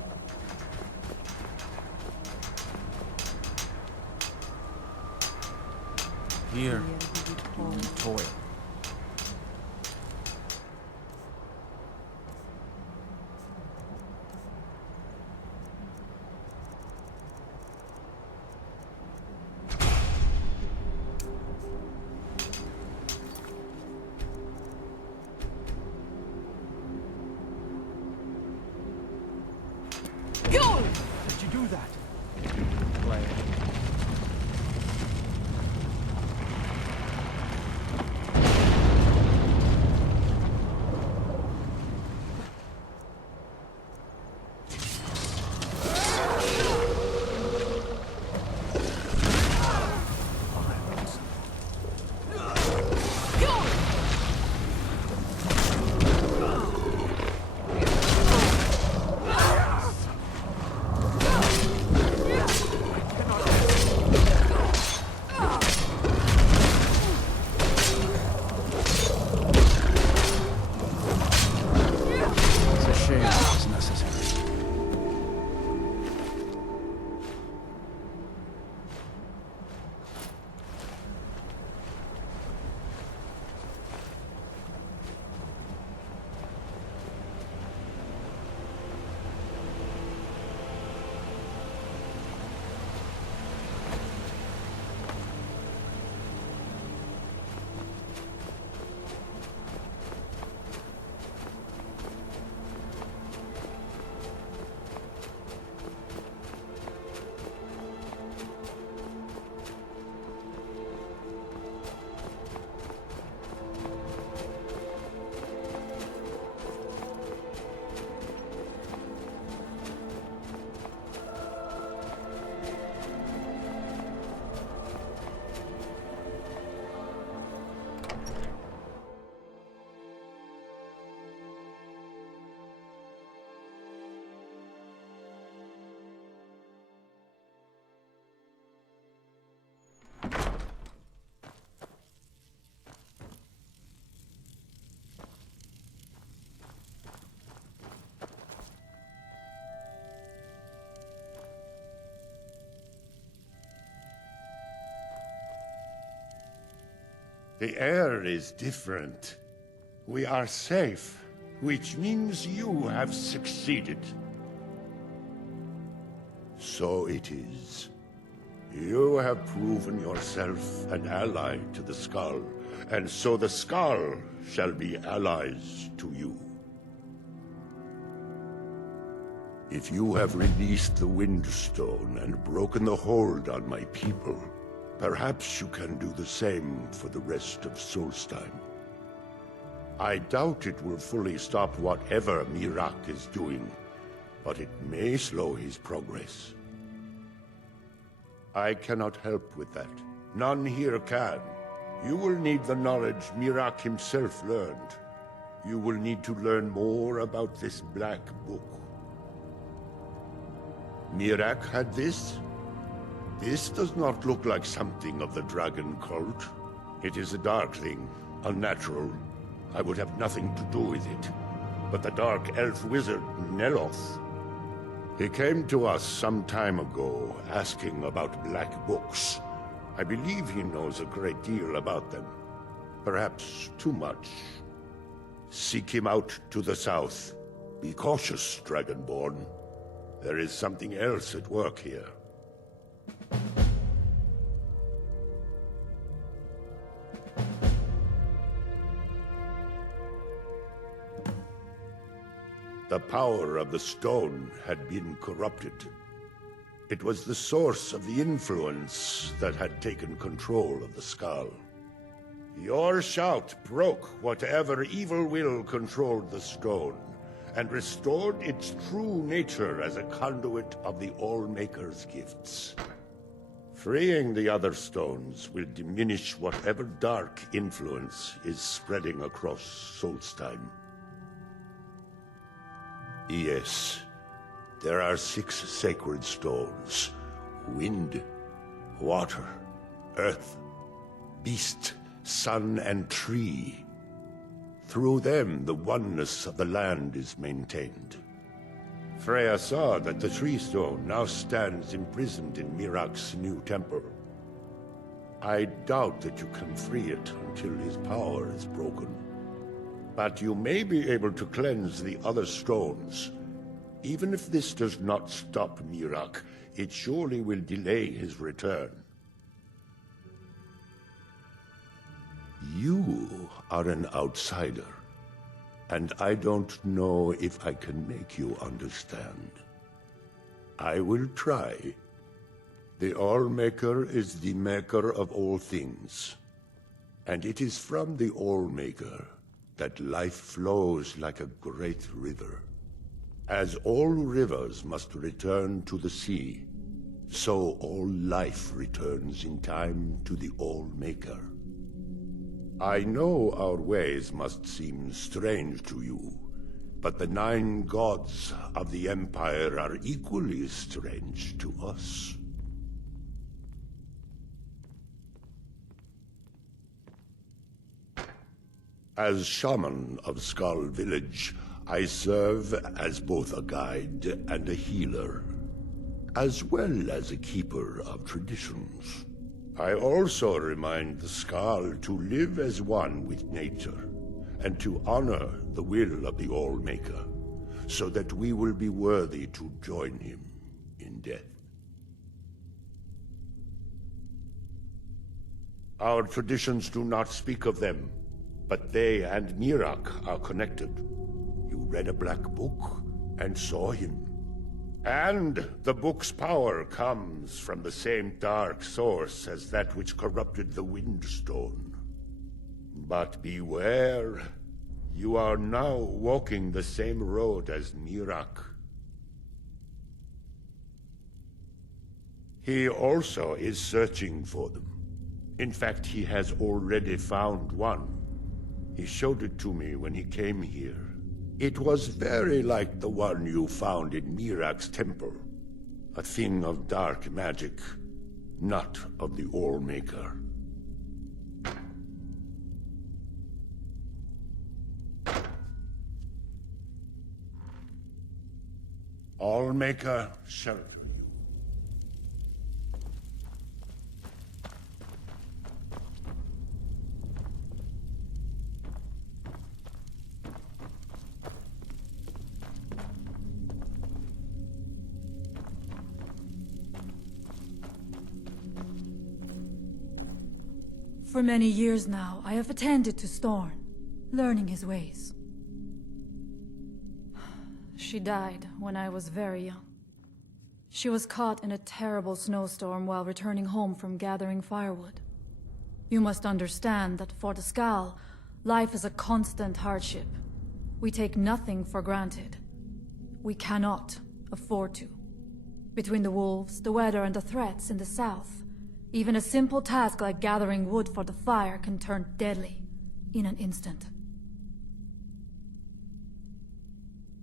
Here, do toil. Did you do that? Play. The air is different. We are safe, which means you have succeeded. So it is. You have proven yourself an ally to the Skull, and so the Skull shall be allies to you. If you have released the Windstone and broken the hold on my people, perhaps you can do the same for the rest of Solstheim. I doubt it will fully stop whatever Miraak is doing, but it may slow his progress. I cannot help with that. None here can. You will need the knowledge Miraak himself learned. You will need to learn more about this Black Book. Miraak had this? This does not look like something of the dragon cult. It is a dark thing, unnatural. I would have nothing to do with it. But the dark elf wizard, Neloth, he came to us some time ago, asking about black books. I believe he knows a great deal about them. Perhaps too much. Seek him out to the south. Be cautious, Dragonborn. There is something else at work here. The power of the stone had been corrupted. It was the source of the influence that had taken control of the Skull. Your shout broke whatever evil will controlled the stone, and restored its true nature as a conduit of the All-Maker's gifts. Freeing the other stones will diminish whatever dark influence is spreading across Solstheim. Yes, there are 6 sacred stones. Wind, water, earth, beast, sun, and tree. Through them, the oneness of the land is maintained. Freya saw that the Tree Stone now stands imprisoned in Mirak's new temple. I doubt that you can free it until his power is broken. But you may be able to cleanse the other stones. Even if this does not stop Mirak, it surely will delay his return. You are an outsider, and I don't know if I can make you understand. I will try. The All-Maker is the maker of all things, and it is from the All-Maker that life flows like a great river. As all rivers must return to the sea, so all life returns in time to the All-Maker. I know our ways must seem strange to you, but the 9 gods of the Empire are equally strange to us. As shaman of Skull Village, I serve as both a guide and a healer, as well as a keeper of traditions. I also remind the Skull to live as one with nature, and to honor the will of the All-Maker, so that we will be worthy to join him in death. Our traditions do not speak of them, but they and Mirak are connected. You read a black book and saw him. And the book's power comes from the same dark source as that which corrupted the Windstone. But beware, you are now walking the same road as Mirak. He also is searching for them. In fact, he has already found one. He showed it to me when he came here. It was very like the one you found in Mirak's temple. A thing of dark magic, not of the All-Maker. All-Maker shelter you. For many years now, I have attended to Storn, learning his ways. She died when I was very young. She was caught in a terrible snowstorm while returning home from gathering firewood. You must understand that for the Skal, life is a constant hardship. We take nothing for granted. We cannot afford to. Between the wolves, the weather, and the threats in the south, even a simple task like gathering wood for the fire can turn deadly in an instant.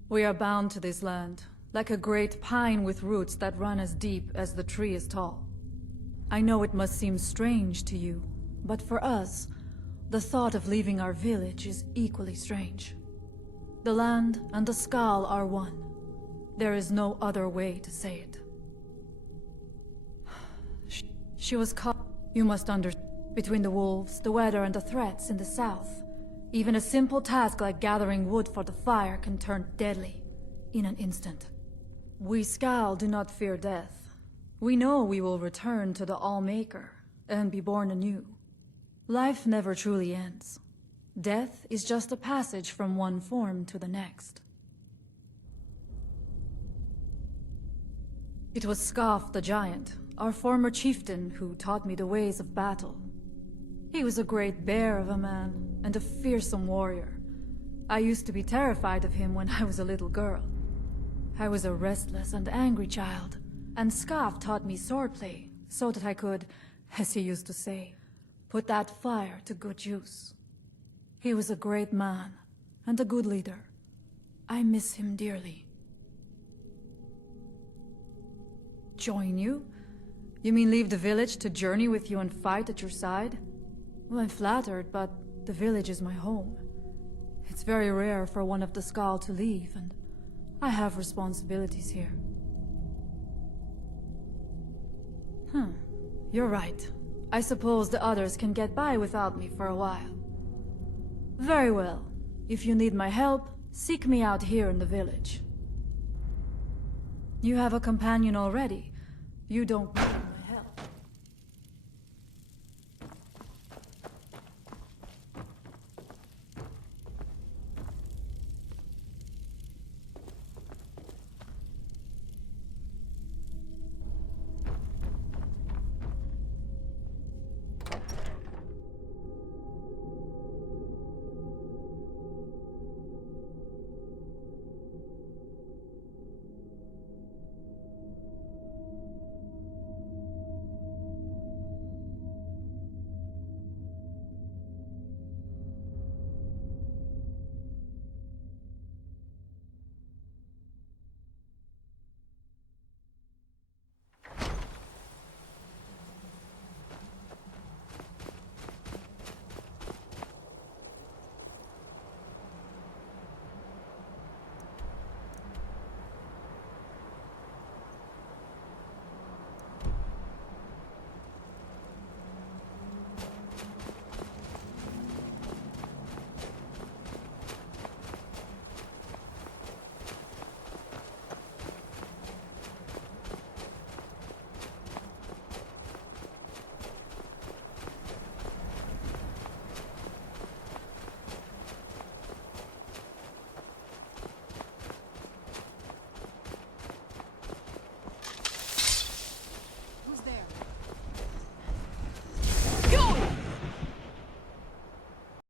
We are bound to this land, like a great pine with roots that run as deep as the tree is tall. I know it must seem strange to you, but for us, the thought of leaving our village is equally strange. The land and the Skal are one. There is no other way to say it. She was caught, you must understand, between the wolves, the weather, and the threats in the south. Even a simple task like gathering wood for the fire can turn deadly in an instant. We Skal do not fear death. We know we will return to the All-Maker and be born anew. Life never truly ends. Death is just a passage from one form to the next. It was Skaf the Giant, our former chieftain, who taught me the ways of battle. He was a great bear of a man, and a fearsome warrior. I used to be terrified of him when I was a little girl. I was a restless and angry child, and Skaf taught me swordplay, so that I could, as he used to say, put that fire to good use. He was a great man, and a good leader. I miss him dearly. Join you? You mean leave the village to journey with you and fight at your side? Well, I'm flattered, but the village is my home. It's very rare for one of the Skal to leave, and I have responsibilities here. You're right. I suppose the others can get by without me for a while. Very well. If you need my help, seek me out here in the village. You have a companion already. You don't need